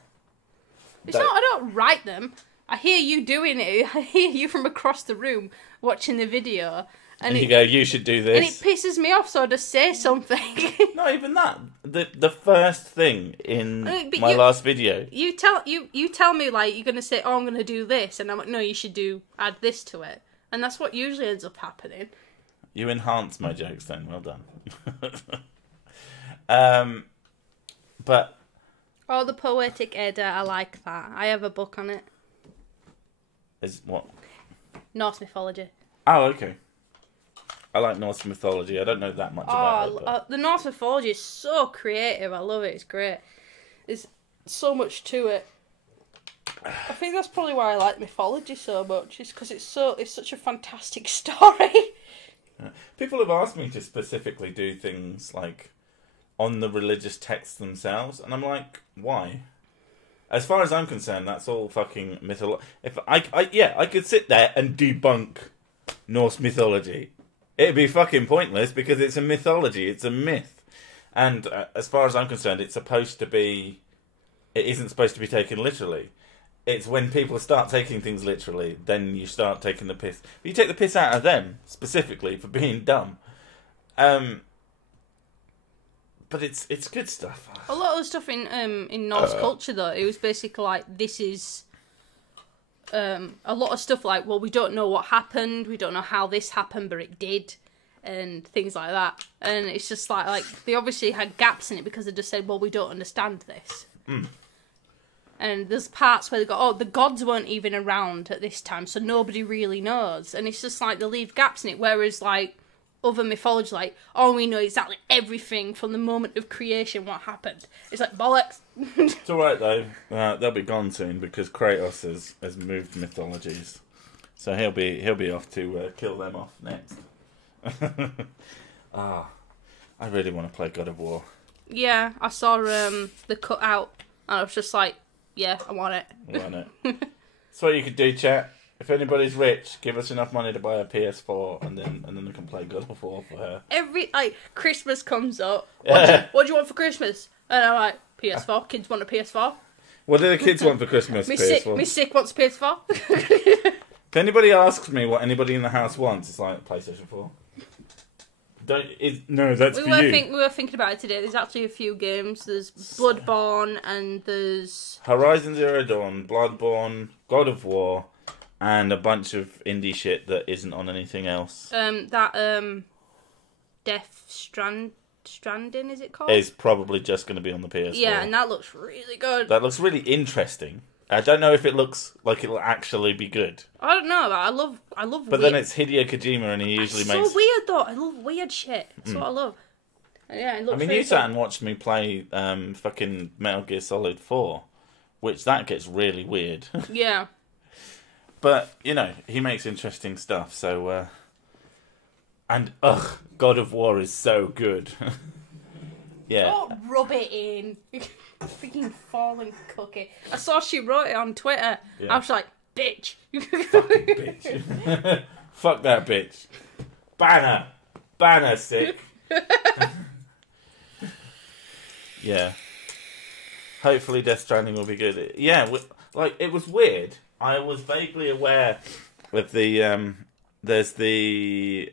It's not. I don't write them. I hear you doing it. I hear you from across the room watching the video. And you go, you should do this. And it pisses me off, so I just say something. Not even that. The first thing in my last video. You tell me, like, you're going to say, oh, I'm going to do this. And I'm like, no, you should add this to it. And that's what usually ends up happening. You enhance my jokes then. Well done. But... Oh, the Poetic Edda, I like that. I have a book on it. Is what? Norse mythology. Oh, okay. I like Norse mythology. I don't know that much about it. But... the Norse mythology is so creative. I love it. It's great. There's so much to it. I think that's probably why I like mythology so much. Is because it's such a fantastic story. Yeah. People have asked me to specifically do things like on the religious texts themselves, and I'm like, why? As far as I'm concerned, that's all fucking mythology. If I could sit there and debunk Norse mythology. It'd be fucking pointless because it's a mythology, it's a myth. And as far as I'm concerned, it isn't supposed to be taken literally. It's when people start taking things literally, then you start taking the piss. You take the piss out of them, specifically, for being dumb. But it's good stuff. A lot of the stuff in Norse culture, though, it was basically like, this is a lot of stuff like, well, we don't know what happened, we don't know how this happened, but it did, and things like that. And it's just like they obviously had gaps in it because they just said, well, we don't understand this. And there's parts where they go, oh, the gods weren't even around at this time, so nobody really knows. And it's just like they leave gaps in it, whereas like other mythology, like, oh, we know exactly everything from the moment of creation, what happened. It's like, bollocks. It's alright though, they'll be gone soon because Kratos has moved mythologies. So he'll be off to kill them off next. I really want to play God of War. Yeah, I saw the cutout, and I was just like, yeah, I want it. I want it. That's what you could do, chat. If anybody's rich, give us enough money to buy a PS4, and then I can play God of War for her. Christmas comes up. Yeah. What do you want for Christmas? And I'm like, PS4. Kids want a PS4. What do the kids want for Christmas? PS4. Me sick wants a PS4. If anybody asks me what anybody in the house wants, it's like PlayStation 4. No, that's for you. We were thinking about it today. There's actually a few games. There's Bloodborne and there's Horizon Zero Dawn, Bloodborne, God of War, and a bunch of indie shit that isn't on anything else. Death Stranding, is it called? Is probably just going to be on the PS4. Yeah, and that looks really good. That looks really interesting. I don't know if it looks like it'll actually be good. I don't know. I love. But then it's Hideo Kojima, and he usually makes. So weird though. I love weird shit. That's what I love. And yeah, it looks. I mean, really you sat and watched me play fucking Metal Gear Solid 4, which that gets really weird. Yeah. But you know, he makes interesting stuff. So, and God of War is so good. Yeah. Don't rub it in. Freaking fallen cookie. I saw she wrote it on Twitter. Yeah. I was like, bitch. Fucking bitch. Fuck that bitch. Ban her, sick. Yeah. Hopefully Death Stranding will be good. Yeah, like, it was weird. I was vaguely aware of the, there's the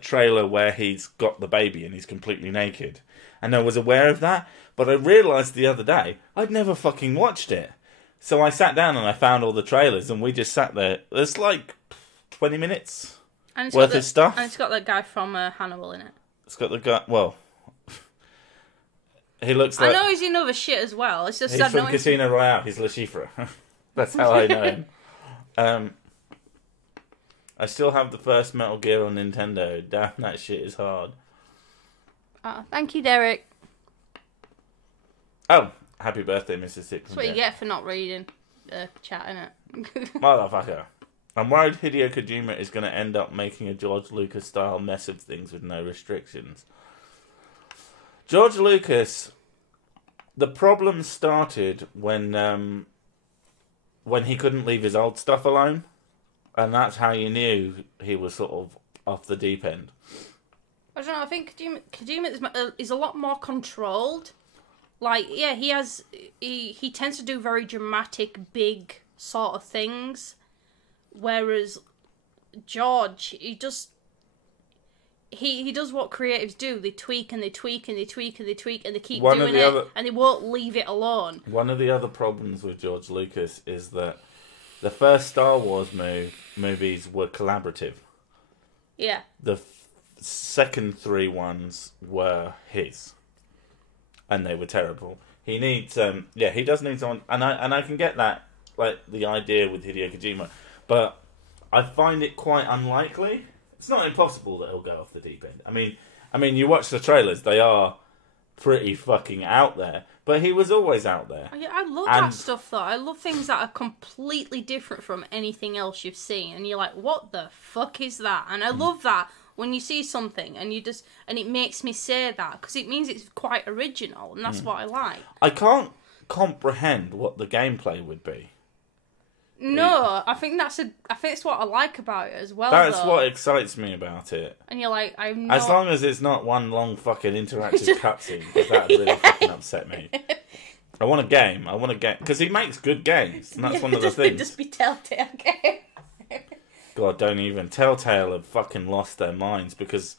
trailer where he's got the baby and he's completely naked. And I was aware of that, but I realised the other day I'd never fucking watched it. So I sat down and I found all the trailers and we just sat there. There's like 20 minutes worth of stuff. And it's got that guy from Hannibal in it. It's got the guy, well, he looks like... I know he's in other shit as well. It's just he's from Casino Royale. He's Le Chiffre. That's how I know him. I still have the first Metal Gear on Nintendo. Damn, that shit is hard. Oh, thank you, Derek. Oh, happy birthday, Mrs. Sics. That's what you get for not reading chat, innit? Motherfucker. I'm worried Hideo Kojima is going to end up making a George Lucas-style mess of things with no restrictions. George Lucas, the problem started when he couldn't leave his old stuff alone, and that's how you knew he was sort of off the deep end. I don't know, I think Kojima is a lot more controlled. Like, yeah, he tends to do very dramatic, big sort of things, whereas George, he does what creatives do. They tweak and they tweak and they tweak and they tweak and they keep doing it, and they won't leave it alone. One of the other problems with George Lucas is that the first Star Wars movies were collaborative. Yeah. The second 3 ones were his, and they were terrible. He needs, he does need someone, and I can get that, like the idea with Hideo Kojima, but I find it quite unlikely. It's not impossible that he'll go off the deep end. I mean, you watch the trailers; they are pretty fucking out there. But he was always out there. Yeah, I love that stuff though. I love things that are completely different from anything else you've seen, and you're like, "What the fuck is that?" And I love that when you see something and it makes me say that because it means it's quite original, and that's what I like. I can't comprehend what the gameplay would be. No, I think it's what I like about it as well. That's what excites me about it. And you're like, I'm not... As long as it's not one long fucking interactive cutscene, because that would really fucking upset me. I want a game. Because he makes good games, and that's one of the things. Just be Telltale games. God, don't even. Telltale have fucking lost their minds, because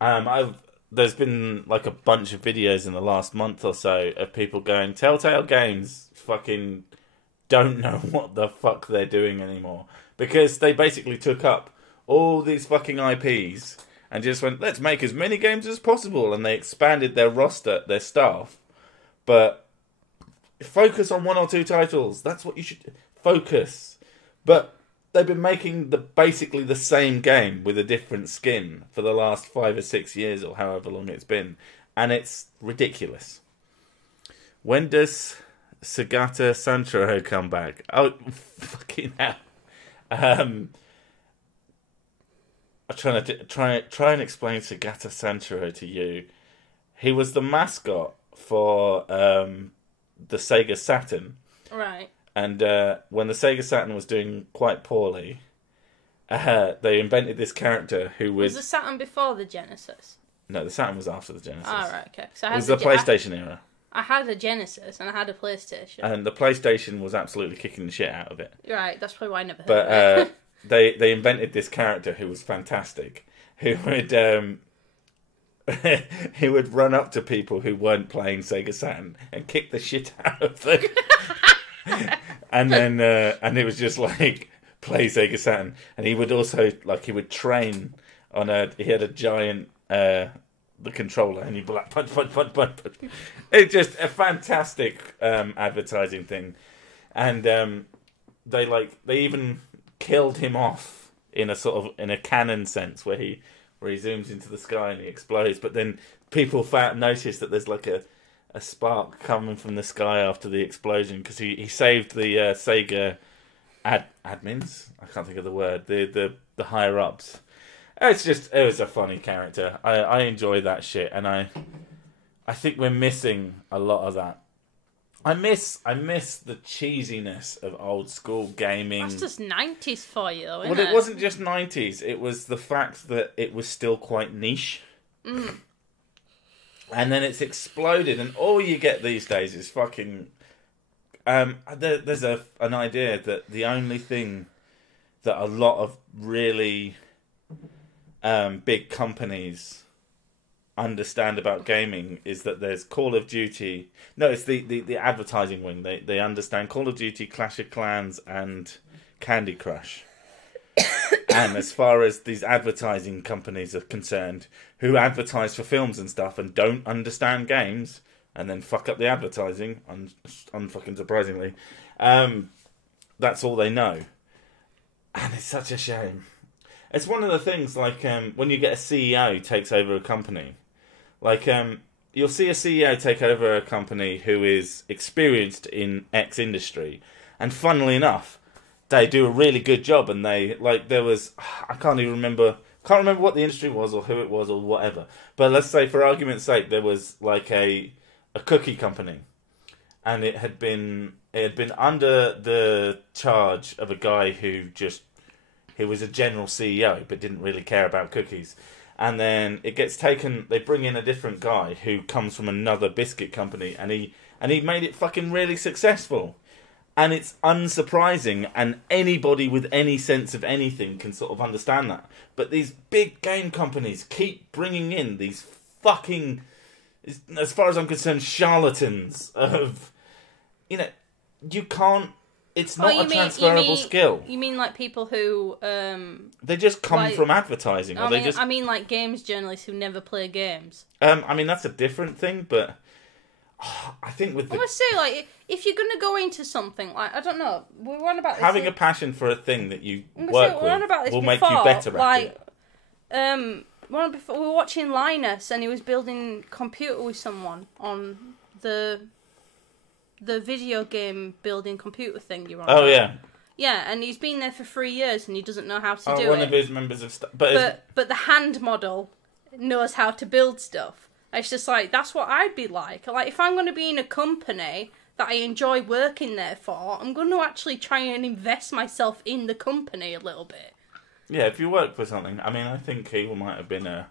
there's been like a bunch of videos in the last month or so of people going, Telltale games fucking don't know what the fuck they're doing anymore. Because they basically took up all these fucking IPs and just went, let's make as many games as possible. And they expanded their roster, their staff. But focus on 1 or 2 titles. That's what you should focus. But they've been making basically the same game with a different skin for the last 5 or 6 years or however long it's been. And it's ridiculous. When does Sagata Sanshiro come back? Oh, fucking hell. I'm trying to try and explain Sagata Sanshiro to you. He was the mascot for the Sega Saturn. Right. And when the Sega Saturn was doing quite poorly, they invented this character who was... Was the Saturn before the Genesis? No, the Saturn was after the Genesis. Oh, right, okay. So it was the PlayStation era. I had a Genesis and I had a PlayStation. And the PlayStation was absolutely kicking the shit out of it. Right, that's probably why I never heard of it. They invented this character who was fantastic, who would he would run up to people who weren't playing Sega Saturn and kick the shit out of them. And then and it was just like, play Sega Saturn. And he would also, like, he would train on he had a giant the controller, and you'd be like, punch. It's just a fantastic advertising thing. And they even killed him off in a canon sense where he zooms into the sky and he explodes. But then people notice that there's like a spark coming from the sky after the explosion, because he saved the Sega admins. I can't think of the word. The higher ups. It was a funny character. I enjoy that shit, and I think we're missing a lot of that. I miss the cheesiness of old school gaming. That's just 90s for you, though, isn't it? Well, it wasn't just 90s. It was the fact that it was still quite niche. Mm. And then it's exploded, and all you get these days is fucking... there's an idea that the only thing that a lot of really... big companies understand about gaming is that there's Call of Duty. No, it's the advertising wing. They understand Call of Duty, Clash of Clans, and Candy Crush. And as far as these advertising companies are concerned, who advertise for films and stuff and don't understand games and then fuck up the advertising, unfucking surprisingly, that's all they know. And it's such a shame. It's one of the things, like, when you get a CEO who takes over a company. Like, you'll see a CEO take over a company who is experienced in X industry. And funnily enough, they do a really good job. And there was... I can't remember what the industry was or who it was or whatever. But let's say, for argument's sake, there was, like, a cookie company. And it had been under the charge of a guy who was a general CEO, but didn't really care about cookies. And then it gets taken, they bring in a different guy who comes from another biscuit company, and he made it fucking really successful. And it's unsurprising, and anybody with any sense of anything can sort of understand that. But these big game companies keep bringing in these fucking, as far as I'm concerned, charlatans of, you can't... It's not a transferable skill. You mean like people who... they just come from advertising. I mean like games journalists who never play games. I mean, that's a different thing, but... I think with I must say, like, if you're going to go into something, like, I don't know, we were on about this... Having a passion for a thing that you work with will make you better at it. We were watching Linus, and he was building a computer with someone on the video game building computer thing you're on. Oh, yeah. Yeah, and he's been there for 3 years, and he doesn't know how to do it. One of his members of staff. But the hand model knows how to build stuff. It's just like, that's what I'd be like. Like, if I'm going to be in a company that I enjoy working there for, I'm going to actually try and invest myself in the company a little bit. Yeah, if you work for something. I mean, I think he might have been a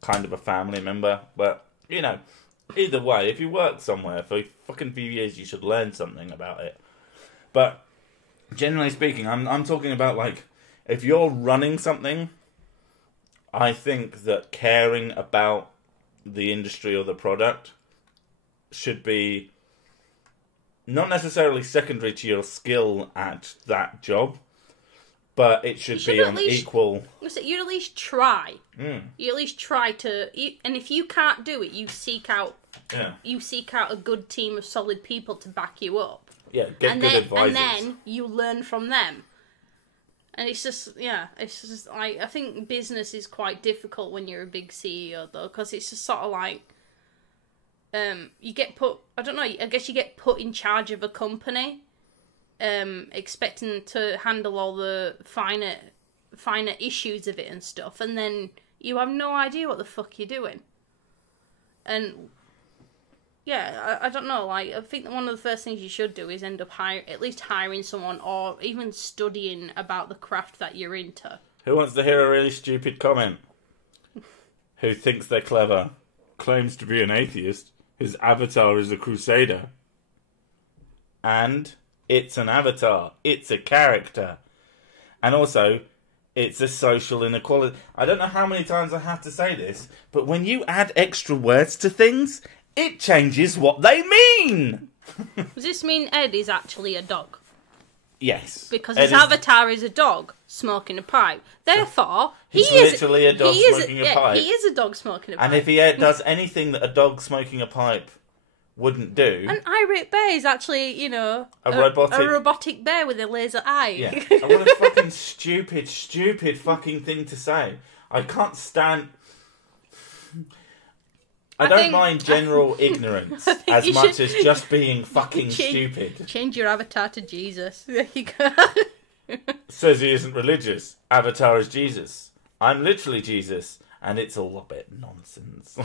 kind of a family member, but, either way, if you work somewhere for a fucking few years, you should learn something about it. But generally speaking, I'm talking about, like, if you're running something, I think that caring about the industry or the product should be not necessarily secondary to your skill at that job, but it should be on equal. You at least try. Mm. You at least try to, and if you can't do it, you seek out. Yeah. You seek out a good team of solid people to back you up. Yeah, good advisors. And then you learn from them. And it's just like, I think business is quite difficult when you're a big CEO, though, because it's just sort of like, you get put, I don't know, I guess you get put in charge of a company, expecting to handle all the finer issues of it and stuff, and then you have no idea what the fuck you're doing. And yeah, I don't know, like, I think that one of the first things you should do is end up at least hiring someone, or even studying about the craft that you're into. Who wants to hear a really stupid comment? Who thinks they're clever, claims to be an atheist, his avatar is a crusader. And it's an avatar. It's a character. And also, it's a social inequality. I don't know how many times I have to say this, but when you add extra words to things, it changes what they mean. Does this mean Ed is actually a dog? Yes. Because his avatar is a dog smoking a pipe. Therefore, he's literally a dog smoking a pipe. He is a dog smoking a pipe. And if he does anything that a dog smoking a pipe wouldn't do... An irate bear is actually, a robotic bear with a laser eye. Yeah. What a fucking stupid fucking thing to say. I can't stand... I don't mind general ignorance as much as just being fucking stupid. Change your avatar to Jesus. There you go. Says he isn't religious. Avatar is Jesus. I'm literally Jesus, and it's all a bit nonsense.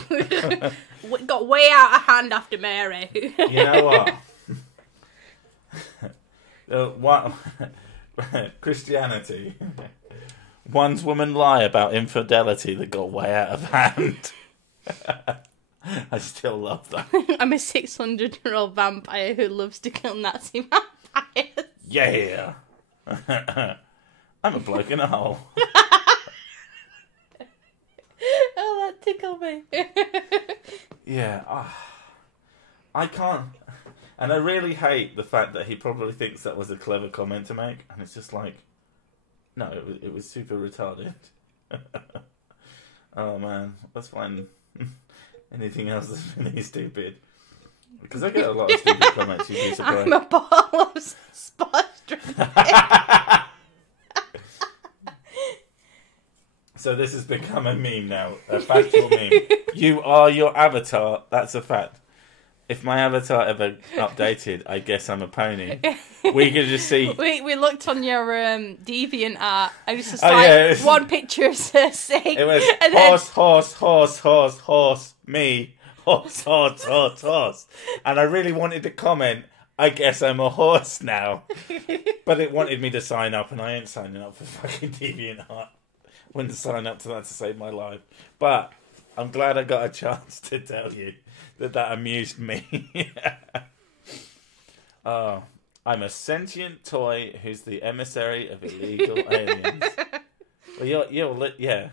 Got way out of hand after Mary. You know what? Christianity. One's woman lie about infidelity that got way out of hand. I still love that. I'm a 600-year-old vampire who loves to kill Nazi vampires. Yeah. I'm a bloke in a hole. Oh, that tickled me. Yeah. I can't. And I really hate the fact that he probably thinks that was a clever comment to make. And it's just like, no, it was super retarded. Oh, man. Let's find... anything else that's really stupid? Because I get a lot of stupid comments. You'd be surprised. I'm a ball of sports drink. So this has become a meme now, a factual meme. You are your avatar. That's a fact. If my avatar ever updated, I guess I'm a pony. We could just see. We looked on your Deviant art, and it's just one picture of Cersei. It was horse, me, horse. And I really wanted to comment, I guess I'm a horse now. But it wanted me to sign up, and I ain't signing up for fucking Deviant art. Wouldn't sign up to that to save my life. But I'm glad I got a chance to tell you that amused me. Oh, I'm a sentient toy who's the emissary of illegal aliens. Well, yeah,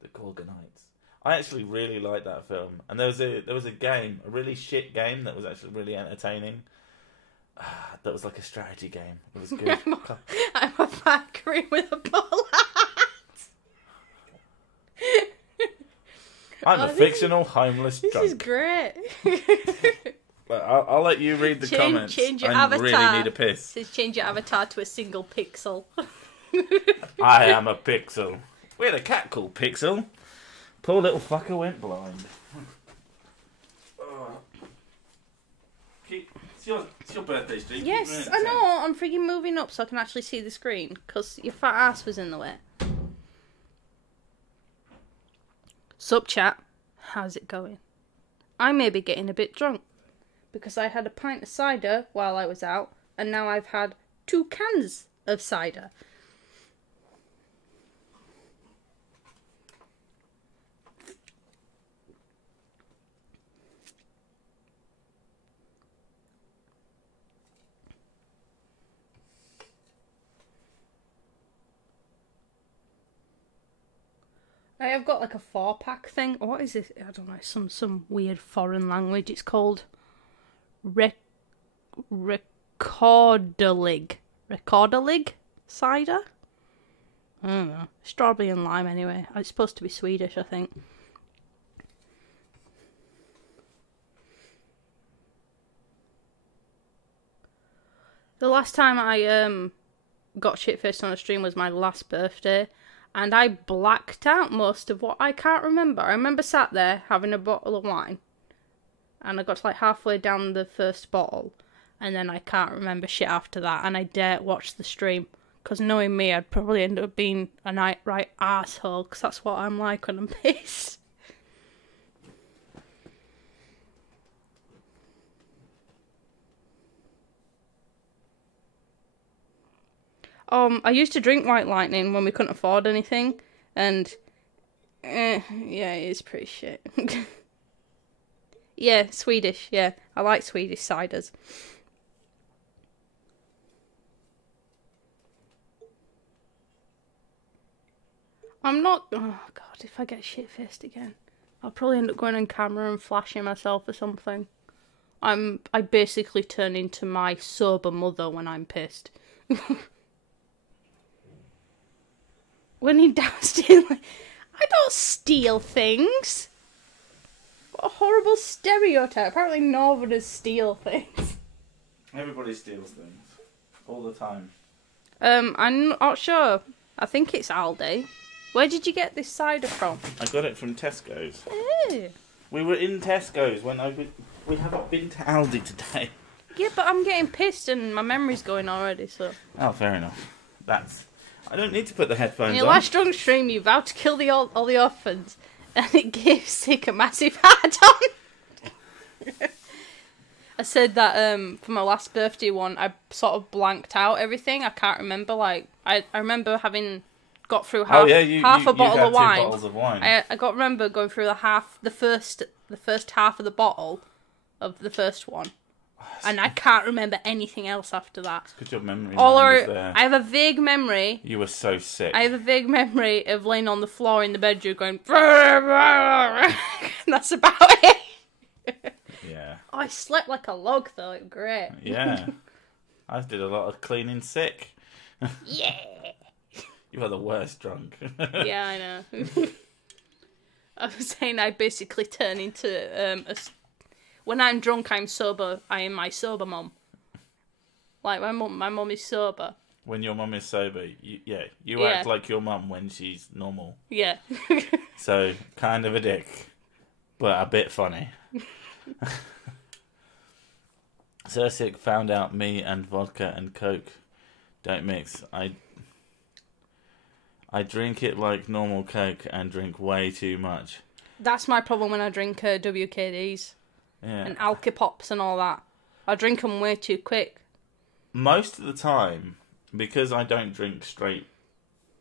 the Gorgonites. I actually really liked that film, and there was a game, a really shit game that was actually really entertaining. That was like a strategy game. It was good. I'm a factory with a ball hat. I'm a fictional homeless drunk. This is great. But I'll let you read the comments. Change your I avatar. really need a piss. Says change your avatar to a single pixel. I am a pixel. We had a cat called Pixel. Poor little fucker went blind. It's your birthday stream. Yes, I know. I'm freaking moving up so I can actually see the screen because your fat ass was in the way. Sup, chat? How's it going? I may be getting a bit drunk because I had a pint of cider while I was out, and now I've had 2 cans of cider. I have got like a 4-pack thing. What is this? I don't know. Some weird foreign language. It's called Recorderlig cider. I don't know. Strawberry and lime, anyway. It's supposed to be Swedish, I think. The last time I got shit-faced on a stream was my last birthday, and I blacked out most of what I can't remember. I remember sat there having a bottle of wine, and I got to like halfway down the first bottle, and then I can't remember shit after that, and I daren't watch the stream, because knowing me, I'd probably end up being a right asshole, because that's what I'm like when I'm pissed. I used to drink White Lightning when we couldn't afford anything, and yeah, it is pretty shit. Yeah, Swedish, yeah. I like Swedish ciders. I'm not... Oh, God, if I get shit-faced again, I'll probably end up going on camera and flashing myself or something. I basically turn into my sober mother when I'm pissed. When in doubt, stealing. I don't steal things. What a horrible stereotype. Apparently Northerners steal things. Everybody steals things. All the time. I'm not sure. I think it's Aldi. Where did you get this cider from? I got it from Tesco's. Ew. We were in Tesco's when we haven't been to Aldi today. Yeah, but I'm getting pissed and my memory's going already, so... Oh, fair enough. I don't need to put the headphones In your on. last drunk stream, you vowed to kill all the orphans, and it gave Sick a massive hard on. I said that for my last birthday one, I sort of blanked out everything. I can't remember. Like I remember having got through half a bottle of wine. 2 bottles of wine. I remember going through the first half of the bottle of the first one. And I can't remember anything else after that. It's because your memory was there. I have a vague memory. You were so sick. I have a vague memory of laying on the floor in the bedroom going... That's about it. Yeah. Oh, I slept like a log, though. It was great. Yeah. I did a lot of cleaning sick. Yeah. You are the worst drunk. Yeah, I know. I was saying I basically turn into when I'm drunk, I'm sober. I am my sober mum. Like my mum is sober. When your mum is sober, you act like your mum when she's normal. Yeah. So kind of a dick, but a bit funny. Sick found out me and vodka and Coke don't mix. I drink it like normal Coke and drink way too much. That's my problem when I drink WKDs. Yeah. And Alka-Pops and all that. I drink them way too quick. Most of the time, because I don't drink straight...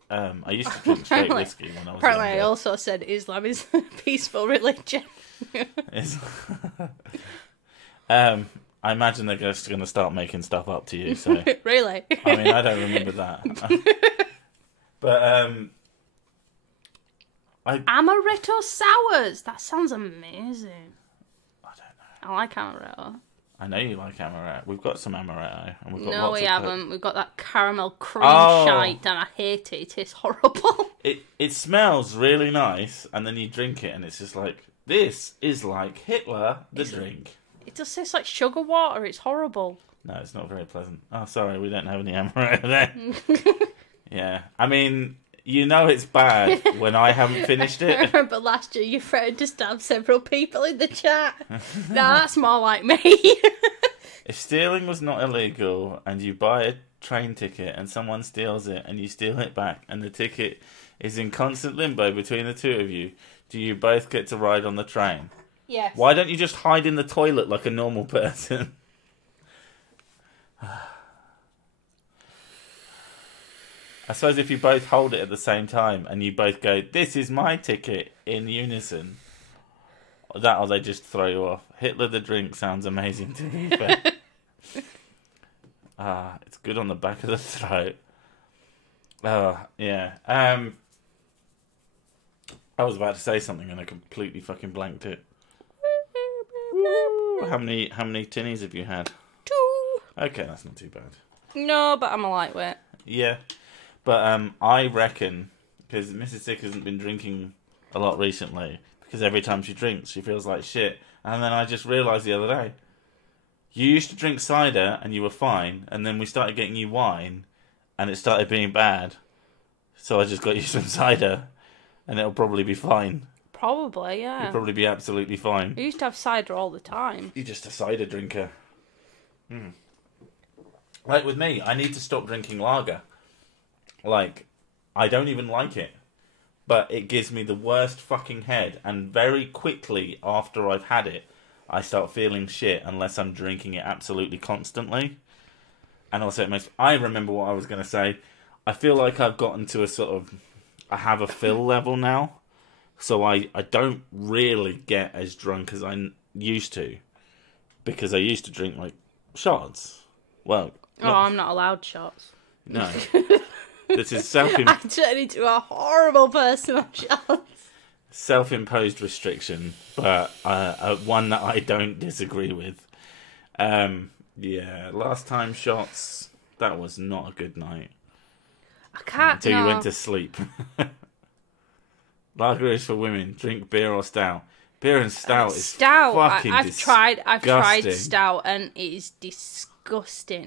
I used to drink straight whiskey when I was Apparently younger. I also said Islam is a peaceful religion. I imagine they're just going to start making stuff up to you, so... Really? I mean, I don't remember that. But, Amaretto sours! That sounds amazing. I like amaretto. I know you like amaretto. We've got some amaretto. And we've got No, lots we of haven't. We've got that caramel cream shite, and I hate it. It tastes horrible. It smells really nice, and then you drink it, and it's just like, this is like Hitler, the drink. It just tastes like sugar water. It's horrible. No, it's not very pleasant. Oh, sorry, we don't have any amaretto there. Yeah, I mean... You know it's bad when I haven't finished it. I remember last year you threatened to stab several people in the chat. Now that's more like me. If stealing was not illegal and you buy a train ticket and someone steals it and you steal it back and the ticket is in constant limbo between the two of you, do you both get to ride on the train? Yes. Why don't you just hide in the toilet like a normal person? I suppose if you both hold it at the same time and you both go, this is my ticket, in unison, that or they just throw you off. Hitler the drink sounds amazing to me. It's good on the back of the throat. Yeah. I was about to say something and I completely fucking blanked it. Woo! How many tinnies have you had? 2. Okay, that's not too bad. No, but I'm a lightweight. Yeah, but I reckon, because Mrs. Sick hasn't been drinking a lot recently, because every time she drinks, she feels like shit. And then I just realised the other day, you used to drink cider and you were fine, and then we started getting you wine, and it started being bad. So I just got you some cider, and it'll probably be fine. Probably, yeah. You'll probably be absolutely fine. I used to have cider all the time. You're just a cider drinker. Like with me, I need to stop drinking lager. Like, I don't even like it. But it gives me the worst fucking head. And very quickly after I've had it, I start feeling shit unless I'm drinking it absolutely constantly. And also, I remember what I was going to say. I feel like I've gotten to a sort of... I have a fill level now. So I don't really get as drunk as I used to. Because I used to drink, like, shots. Well... I'm not allowed shots. No. This is I turned into a horrible person on shots. Self-imposed restriction, but one that I don't disagree with. Yeah, last time shots, that was not a good night. I can't. Until you went to sleep. Lager is for women. Drink beer or stout. Beer and stout is fucking I've tried stout and it is disgusting.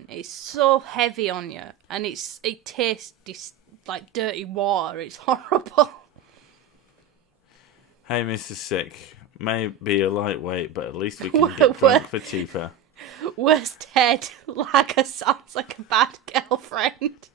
It's so heavy on you, and it tastes like dirty water. It's horrible. Hey, Mrs. Sick, may be a lightweight, but at least we can get drunk for cheaper. Worst head, lager sounds like a bad girlfriend.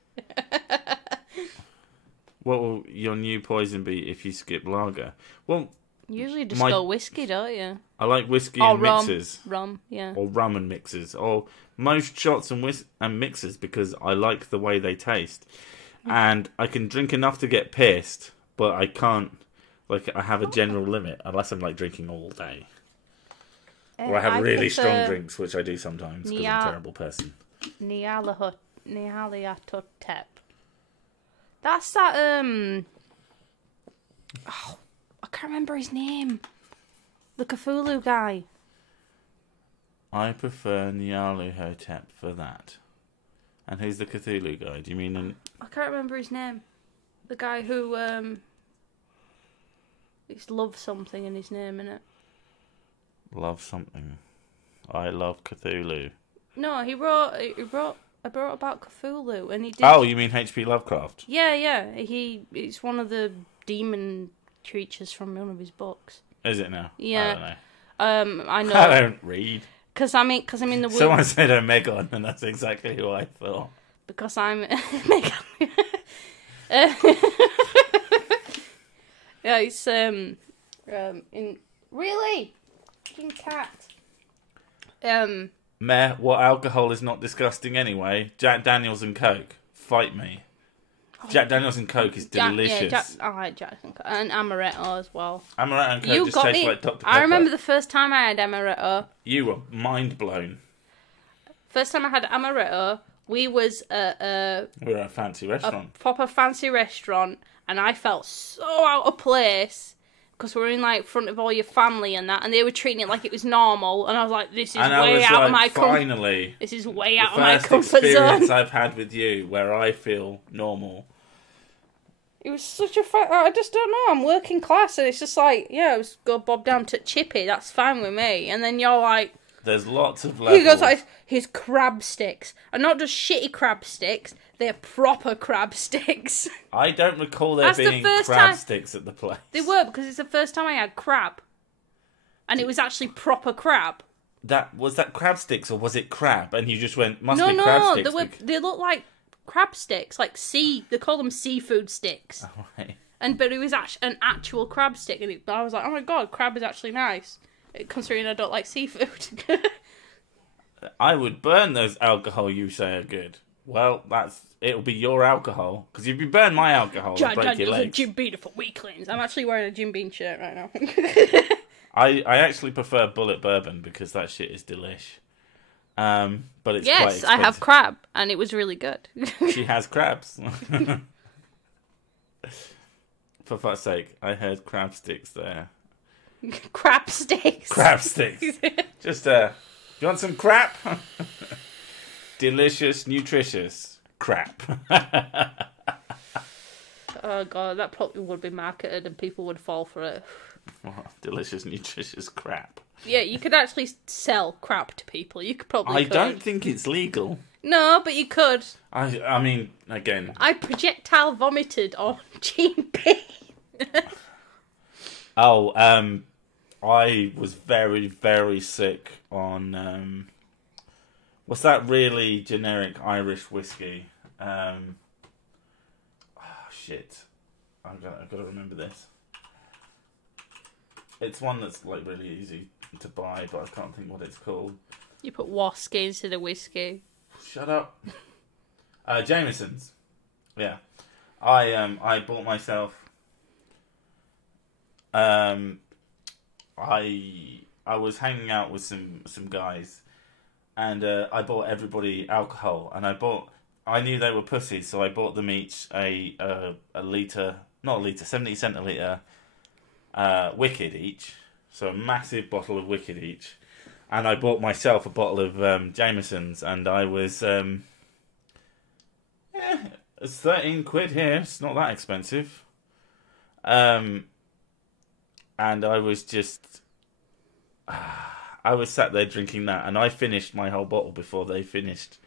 What will your new poison be if you skip lager? Well, usually just go whiskey, don't you? I like whiskey and mixers. Rum, yeah. Or rum and mixers. Or most shots and mixers because I like the way they taste. And I can drink enough to get pissed, but I can't. Like, I have a general limit unless I'm like drinking all day. Or I have really strong drinks, which I do sometimes because I'm a terrible person. Nyarlathotep. That's that, oh, I can't remember his name. The Cthulhu guy. I prefer Nyarlathotep for that. And who's the Cthulhu guy? Do you mean... I can't remember his name. The guy who, it's Love Something in his name, innit? Love Something. I love Cthulhu. No, he wrote about Cthulhu, and he did... Oh, you mean H.P. Lovecraft? Yeah. It's one of the demon creatures from one of his books. Is it now? Yeah. I don't know. I know. I don't read. Because I'm in the woods. Someone said Omegon, and that's exactly who I thought. Because I'm... Yeah, it's, in... Really? Fucking cat. Meh, what alcohol is not disgusting anyway? Jack Daniels and Coke. Fight me. Jack Daniels and Coke is delicious. I like Jack and Coke. And Amaretto as well. Amaretto and Coke just taste like Dr. Pepper. I remember the first time I had Amaretto. You were mind blown. First time I had Amaretto, we were at a fancy restaurant. A proper fancy restaurant, and I felt so out of place. Because we're in, like, front of all your family and that, and they were treating it like it was normal, and I was like, this is way out of my comfort zone. This is way out of my comfort zone. The first experience I've had with you where I feel normal. It was such a I just don't know, I'm working class, and it's just like, yeah, let's go bob down to Chippy, that's fine with me. And then you're like... There's lots of levels. He goes like, here's crab sticks. And not just shitty crab sticks, they're proper crab sticks. I don't recall there being crab sticks at the place. They were, because it's the first time I had crab. And it was actually proper crab. Was that crab sticks, or was it crab? And you just went, must be crab sticks. No, they look like crab sticks. Like they call them seafood sticks. Oh, right. But it was an actual crab stick. And I was like, oh my god, crab is actually nice. Considering I don't like seafood. I would burn those alcohol you say are good. Well, it'll be your alcohol. Because if you burn my alcohol, I'll break your legs. Jim Beam for weaklings. I'm actually wearing a Jim Beam shirt right now. I actually prefer Bullet Bourbon because that shit is delish. But it's quite expensive. Yes, I have crab, and it was really good. She has crabs. For fuck's sake, I heard crab sticks there. Crab sticks. Crab sticks. Just, you want some crap? delicious, nutritious crap. Oh god, that probably would be marketed and people would fall for it. Delicious, nutritious crap. Yeah, you could actually sell crap to people. You could probably. I don't think it's legal. No, but you could. I mean, again. I projectile vomited on Gene P. I was very, very sick on, what's that really generic Irish whiskey? Shit. I've got to remember this. It's one that's, like, really easy to buy, but I can't think what it's called. You put whiskey instead of whiskey. Shut up. Jameson's. Yeah. I bought myself... I was hanging out with some guys, and I bought everybody alcohol, and I knew they were pussies, so I bought them each a litre, not a litre, 70 centilitre Wicked each, so a massive bottle of Wicked each, and I bought myself a bottle of Jameson's, and I was it's 13 quid here, it's not that expensive, and I was just I was sat there drinking that, and I finished my whole bottle before they finished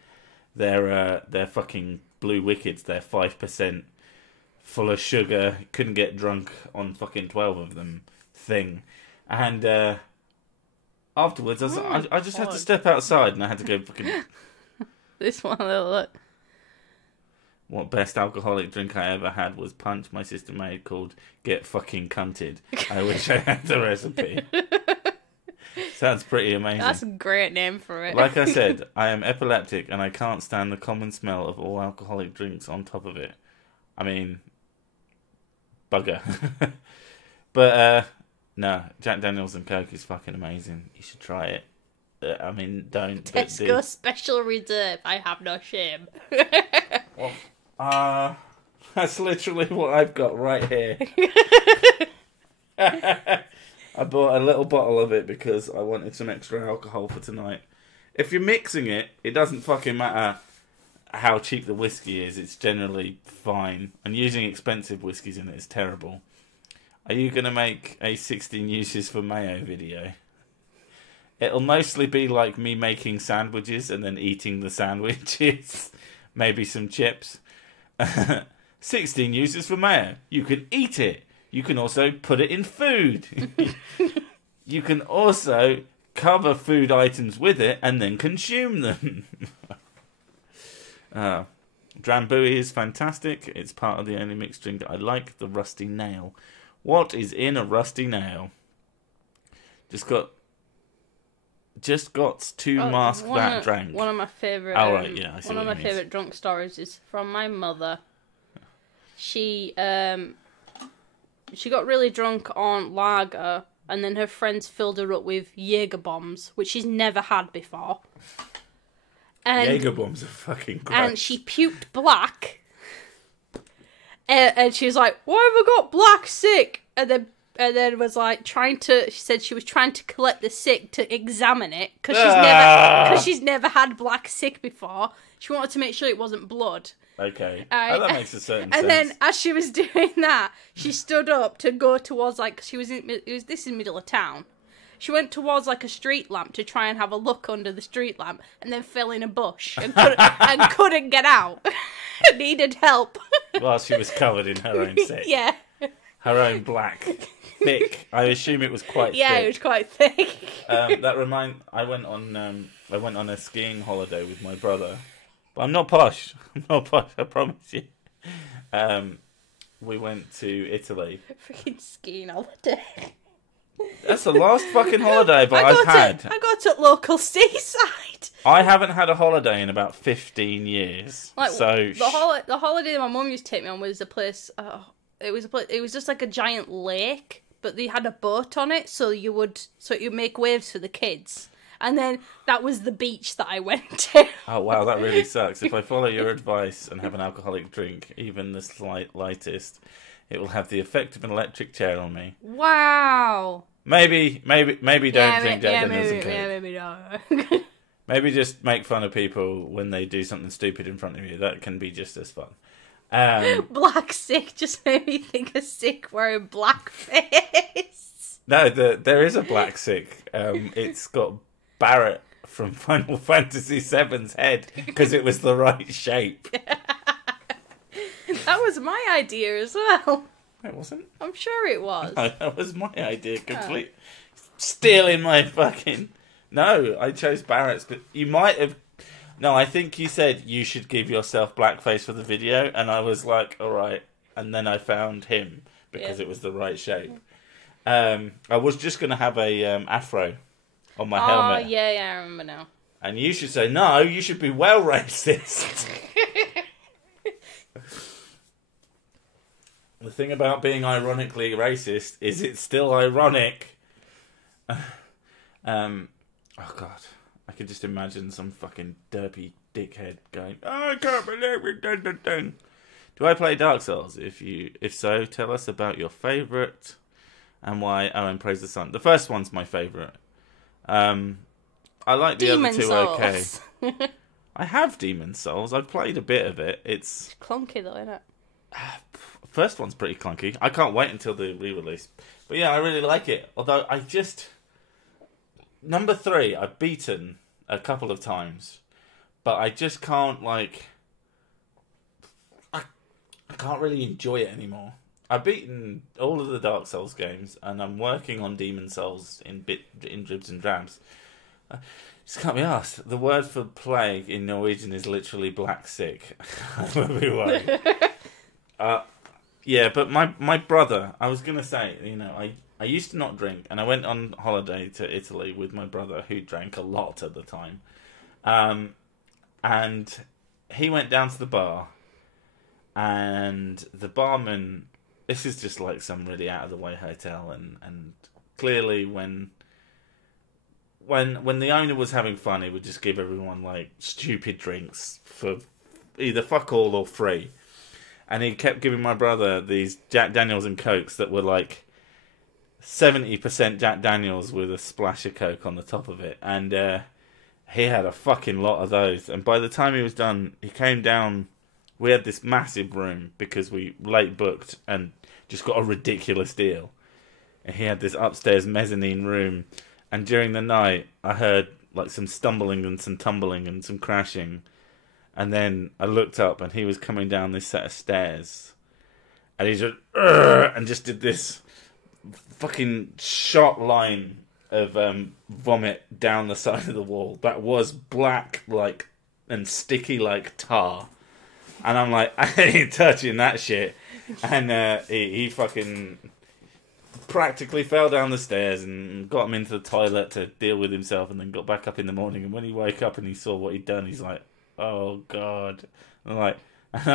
their fucking Blue Wickeds, their 5% full of sugar, couldn't get drunk on fucking 12 of them thing. And afterwards, I just had to step outside, and I had to go fucking... This one, look. What best alcoholic drink I ever had was punch my sister made called Get Fucking Cunted. I wish I had the recipe. Sounds pretty amazing. That's a great name for it. Like I said, I am epileptic and I can't stand the common smell of all alcoholic drinks on top of it. I mean, bugger. But, no, Jack Daniels and Coke is fucking amazing. You should try it. I mean, don't. Tesco Special Reserve. I have no shame. Well, that's literally what I've got right here. I bought a little bottle of it because I wanted some extra alcohol for tonight. If you're mixing it, it doesn't fucking matter how cheap the whiskey is. It's generally fine. And using expensive whiskies in it is terrible. Are you going to make a 16 uses for mayo video? It'll mostly be like me making sandwiches and then eating the sandwiches. Maybe some chips. 16 uses for mayo. You can eat it. You can also put it in food. You can also cover food items with it and then consume them. Drambuie is fantastic. It's part of the only mixed drink I like, the Rusty Nail. What is in a Rusty Nail? Just got to mask that drank. One of my favourite. Oh, right, yeah, I see one of what my you mean. favourite drunk stories is from my mother. She got really drunk on lager, and then her friends filled her up with Jaeger bombs, which she's never had before. And, Jaeger bombs are fucking gross. And she puked black. And she was like, "Why have I got black sick?" And then was like she said she was trying to collect the sick to examine it because she's never had black sick before. She wanted to make sure it wasn't blood. Okay, that makes a certain sense. And then as she was doing that, she stood up to go towards this is the middle of town. She went towards like a street lamp to try and have a look under the street lamp, and then fell in a bush and couldn't get out. Needed help. While she was covered in her own sick. Yeah. Her own black, thick. I assume it was quite thick. Yeah, it was quite thick. I went on a skiing holiday with my brother. But I'm not posh. I promise you. We went to Italy. Freaking skiing holiday. That's the last fucking holiday I've had. I got to local seaside. I haven't had a holiday in about 15 years. The holiday that my mum used to take me on was a place. It was just like a giant lake, but they had a boat on it, so you would make waves for the kids. And then that was the beach that I went to. Oh, wow, that really sucks. If I follow your advice and have an alcoholic drink, even the lightest, it will have the effect of an electric chair on me. Wow. Maybe don't drink Jack Daniels and Coke. Yeah, maybe not. Maybe just make fun of people when they do something stupid in front of you. That can be just as fun. Black Sick just made me think of Sick wearing blackface. No, there is a black Sick. It's got Barrett from Final Fantasy VII's head because it was the right shape. That was my idea as well. It wasn't? I'm sure it was. No, that was my idea. Complete stealing my fucking... No, I chose Barrett's, but you might have... No, I think you said you should give yourself blackface for the video, and I was like, alright. And then I found him, because it was the right shape. I was just going to have a afro on my helmet. Oh, yeah, I remember now. And you should say, no, you should be well racist. The thing about being ironically racist is it's still ironic. Oh, God. I could just imagine some fucking derpy dickhead going, oh, I can't believe it. Dun, dun, dun. Do I play Dark Souls? If so, tell us about your favourite and why. Oh, and Praise the Sun. The first one's my favourite. I like the Demon other two Souls. okay. I have Demon Souls. I've played a bit of it. It's clunky though, isn't it? First one's pretty clunky. I can't wait until the re-release. But yeah, I really like it. Although I just... Number 3, I've beaten a couple of times. But I just can't, like... I can't really enjoy it anymore. I've beaten all of the Dark Souls games, and I'm working on Demon Souls in dribs and drabs. Just can't be asked. The word for plague in Norwegian is literally black sick. Yeah, but my brother, I was going to say, you know, I used to not drink, and I went on holiday to Italy with my brother, who drank a lot at the time. And he went down to the bar, and the barman, this is just like some really out-of-the-way hotel, and clearly when the owner was having fun, he would just give everyone, like, stupid drinks for either fuck all or free. And he kept giving my brother these Jack Daniels and Cokes that were like 70% Jack Daniels with a splash of Coke on the top of it. And he had a fucking lot of those. And by the time he was done, he came down. We had this massive room because we late booked and just got a ridiculous deal. And he had this upstairs mezzanine room. And during the night, I heard like some stumbling and some tumbling and some crashing. And then I looked up, and he was coming down this set of stairs, and he just and just did this fucking shot line of vomit down the side of the wall that was black like and sticky like tar, and I'm like, I ain't touching that shit. And he fucking practically fell down the stairs and got him into the toilet to deal with himself, and then got back up in the morning. And when he woke up and he saw what he'd done, he's like, oh God. And I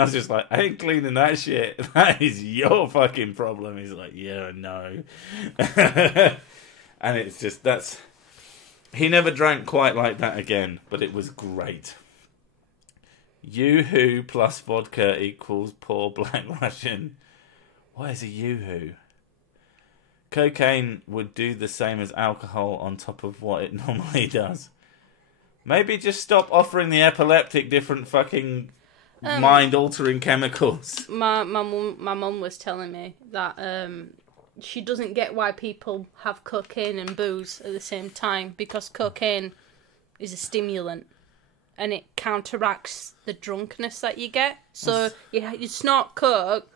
was just like, I ain't cleaning that shit. That is your fucking problem. He's like, yeah, I know. And it's just, he never drank quite like that again, but it was great. Yoo-hoo plus vodka equals poor black Russian. What is a yoo-hoo? Cocaine would do the same as alcohol on top of what it normally does. Maybe just stop offering the epileptic different fucking mind-altering chemicals. My mum was telling me that she doesn't get why people have cocaine and booze at the same time, because cocaine is a stimulant and it counteracts the drunkenness that you get. So you snort coke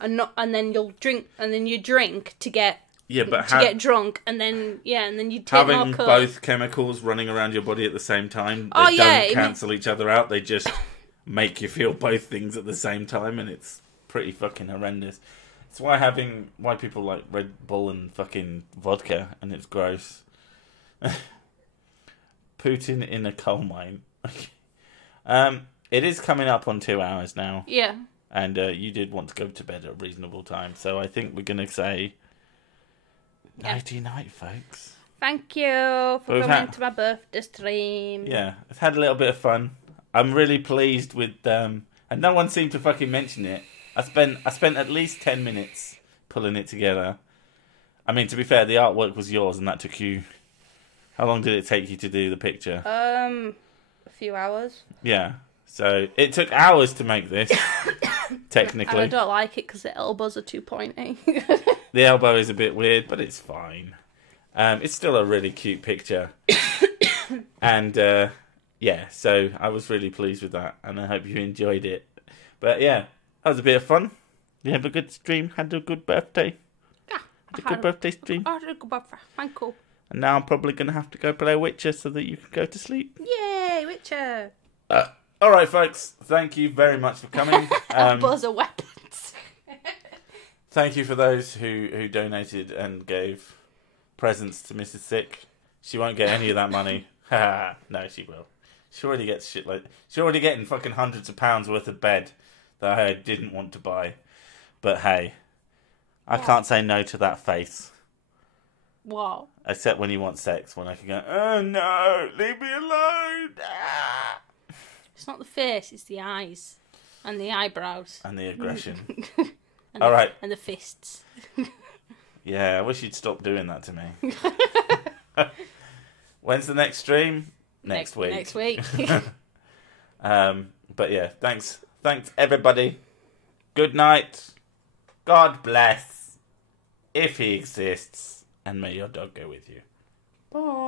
and then you'll drink, and then you drink to get get drunk, and then you take having more coke. Both chemicals running around your body at the same time, they don't cancel each other out. They just make you feel both things at the same time, and it's pretty fucking horrendous. It's why people like Red Bull and fucking vodka, and it's gross. Putin in a coal mine. It is coming up on 2 hours now. Yeah. And you did want to go to bed at a reasonable time, so I think we're going to say nighty night, folks. Thank you for coming to my birthday stream. Yeah, I've had a little bit of fun. I'm really pleased with and no one seemed to fucking mention it. I spent at least 10 minutes pulling it together. I mean, to be fair, the artwork was yours, and that took you How long did it take you to do the picture? A few hours. Yeah. So it took hours to make this, technically. And I don't like it because the elbows are too pointy. The elbow is a bit weird, but it's fine. It's still a really cute picture. And, yeah, so I was really pleased with that, and I hope you enjoyed it. But, yeah, that was a bit of fun. You have a good stream, had a good birthday. Yeah. Had a good birthday stream. I had a good birthday. Thank you. And now I'm probably going to have to go play Witcher so that you can go to sleep. Yay, Witcher. All right, folks. Thank you very much for coming. Elbows are weapons. Thank you for those who donated and gave presents to Mrs. Sick. She won't get any of that money. No, she will. She already gets shit like... She's already getting fucking hundreds of pounds worth of bed that I didn't want to buy. But hey, I can't say no to that face. What? Except when you want sex, when I can go, oh no, leave me alone. Ah. It's not the face, it's the eyes. And the eyebrows. And the aggression. And All right. And the fists. Yeah, I wish you'd stop doing that to me. When's the next stream? Next week. Next week. But yeah, thanks everybody. Good night. God bless. If he exists. And may your dog go with you. Bye.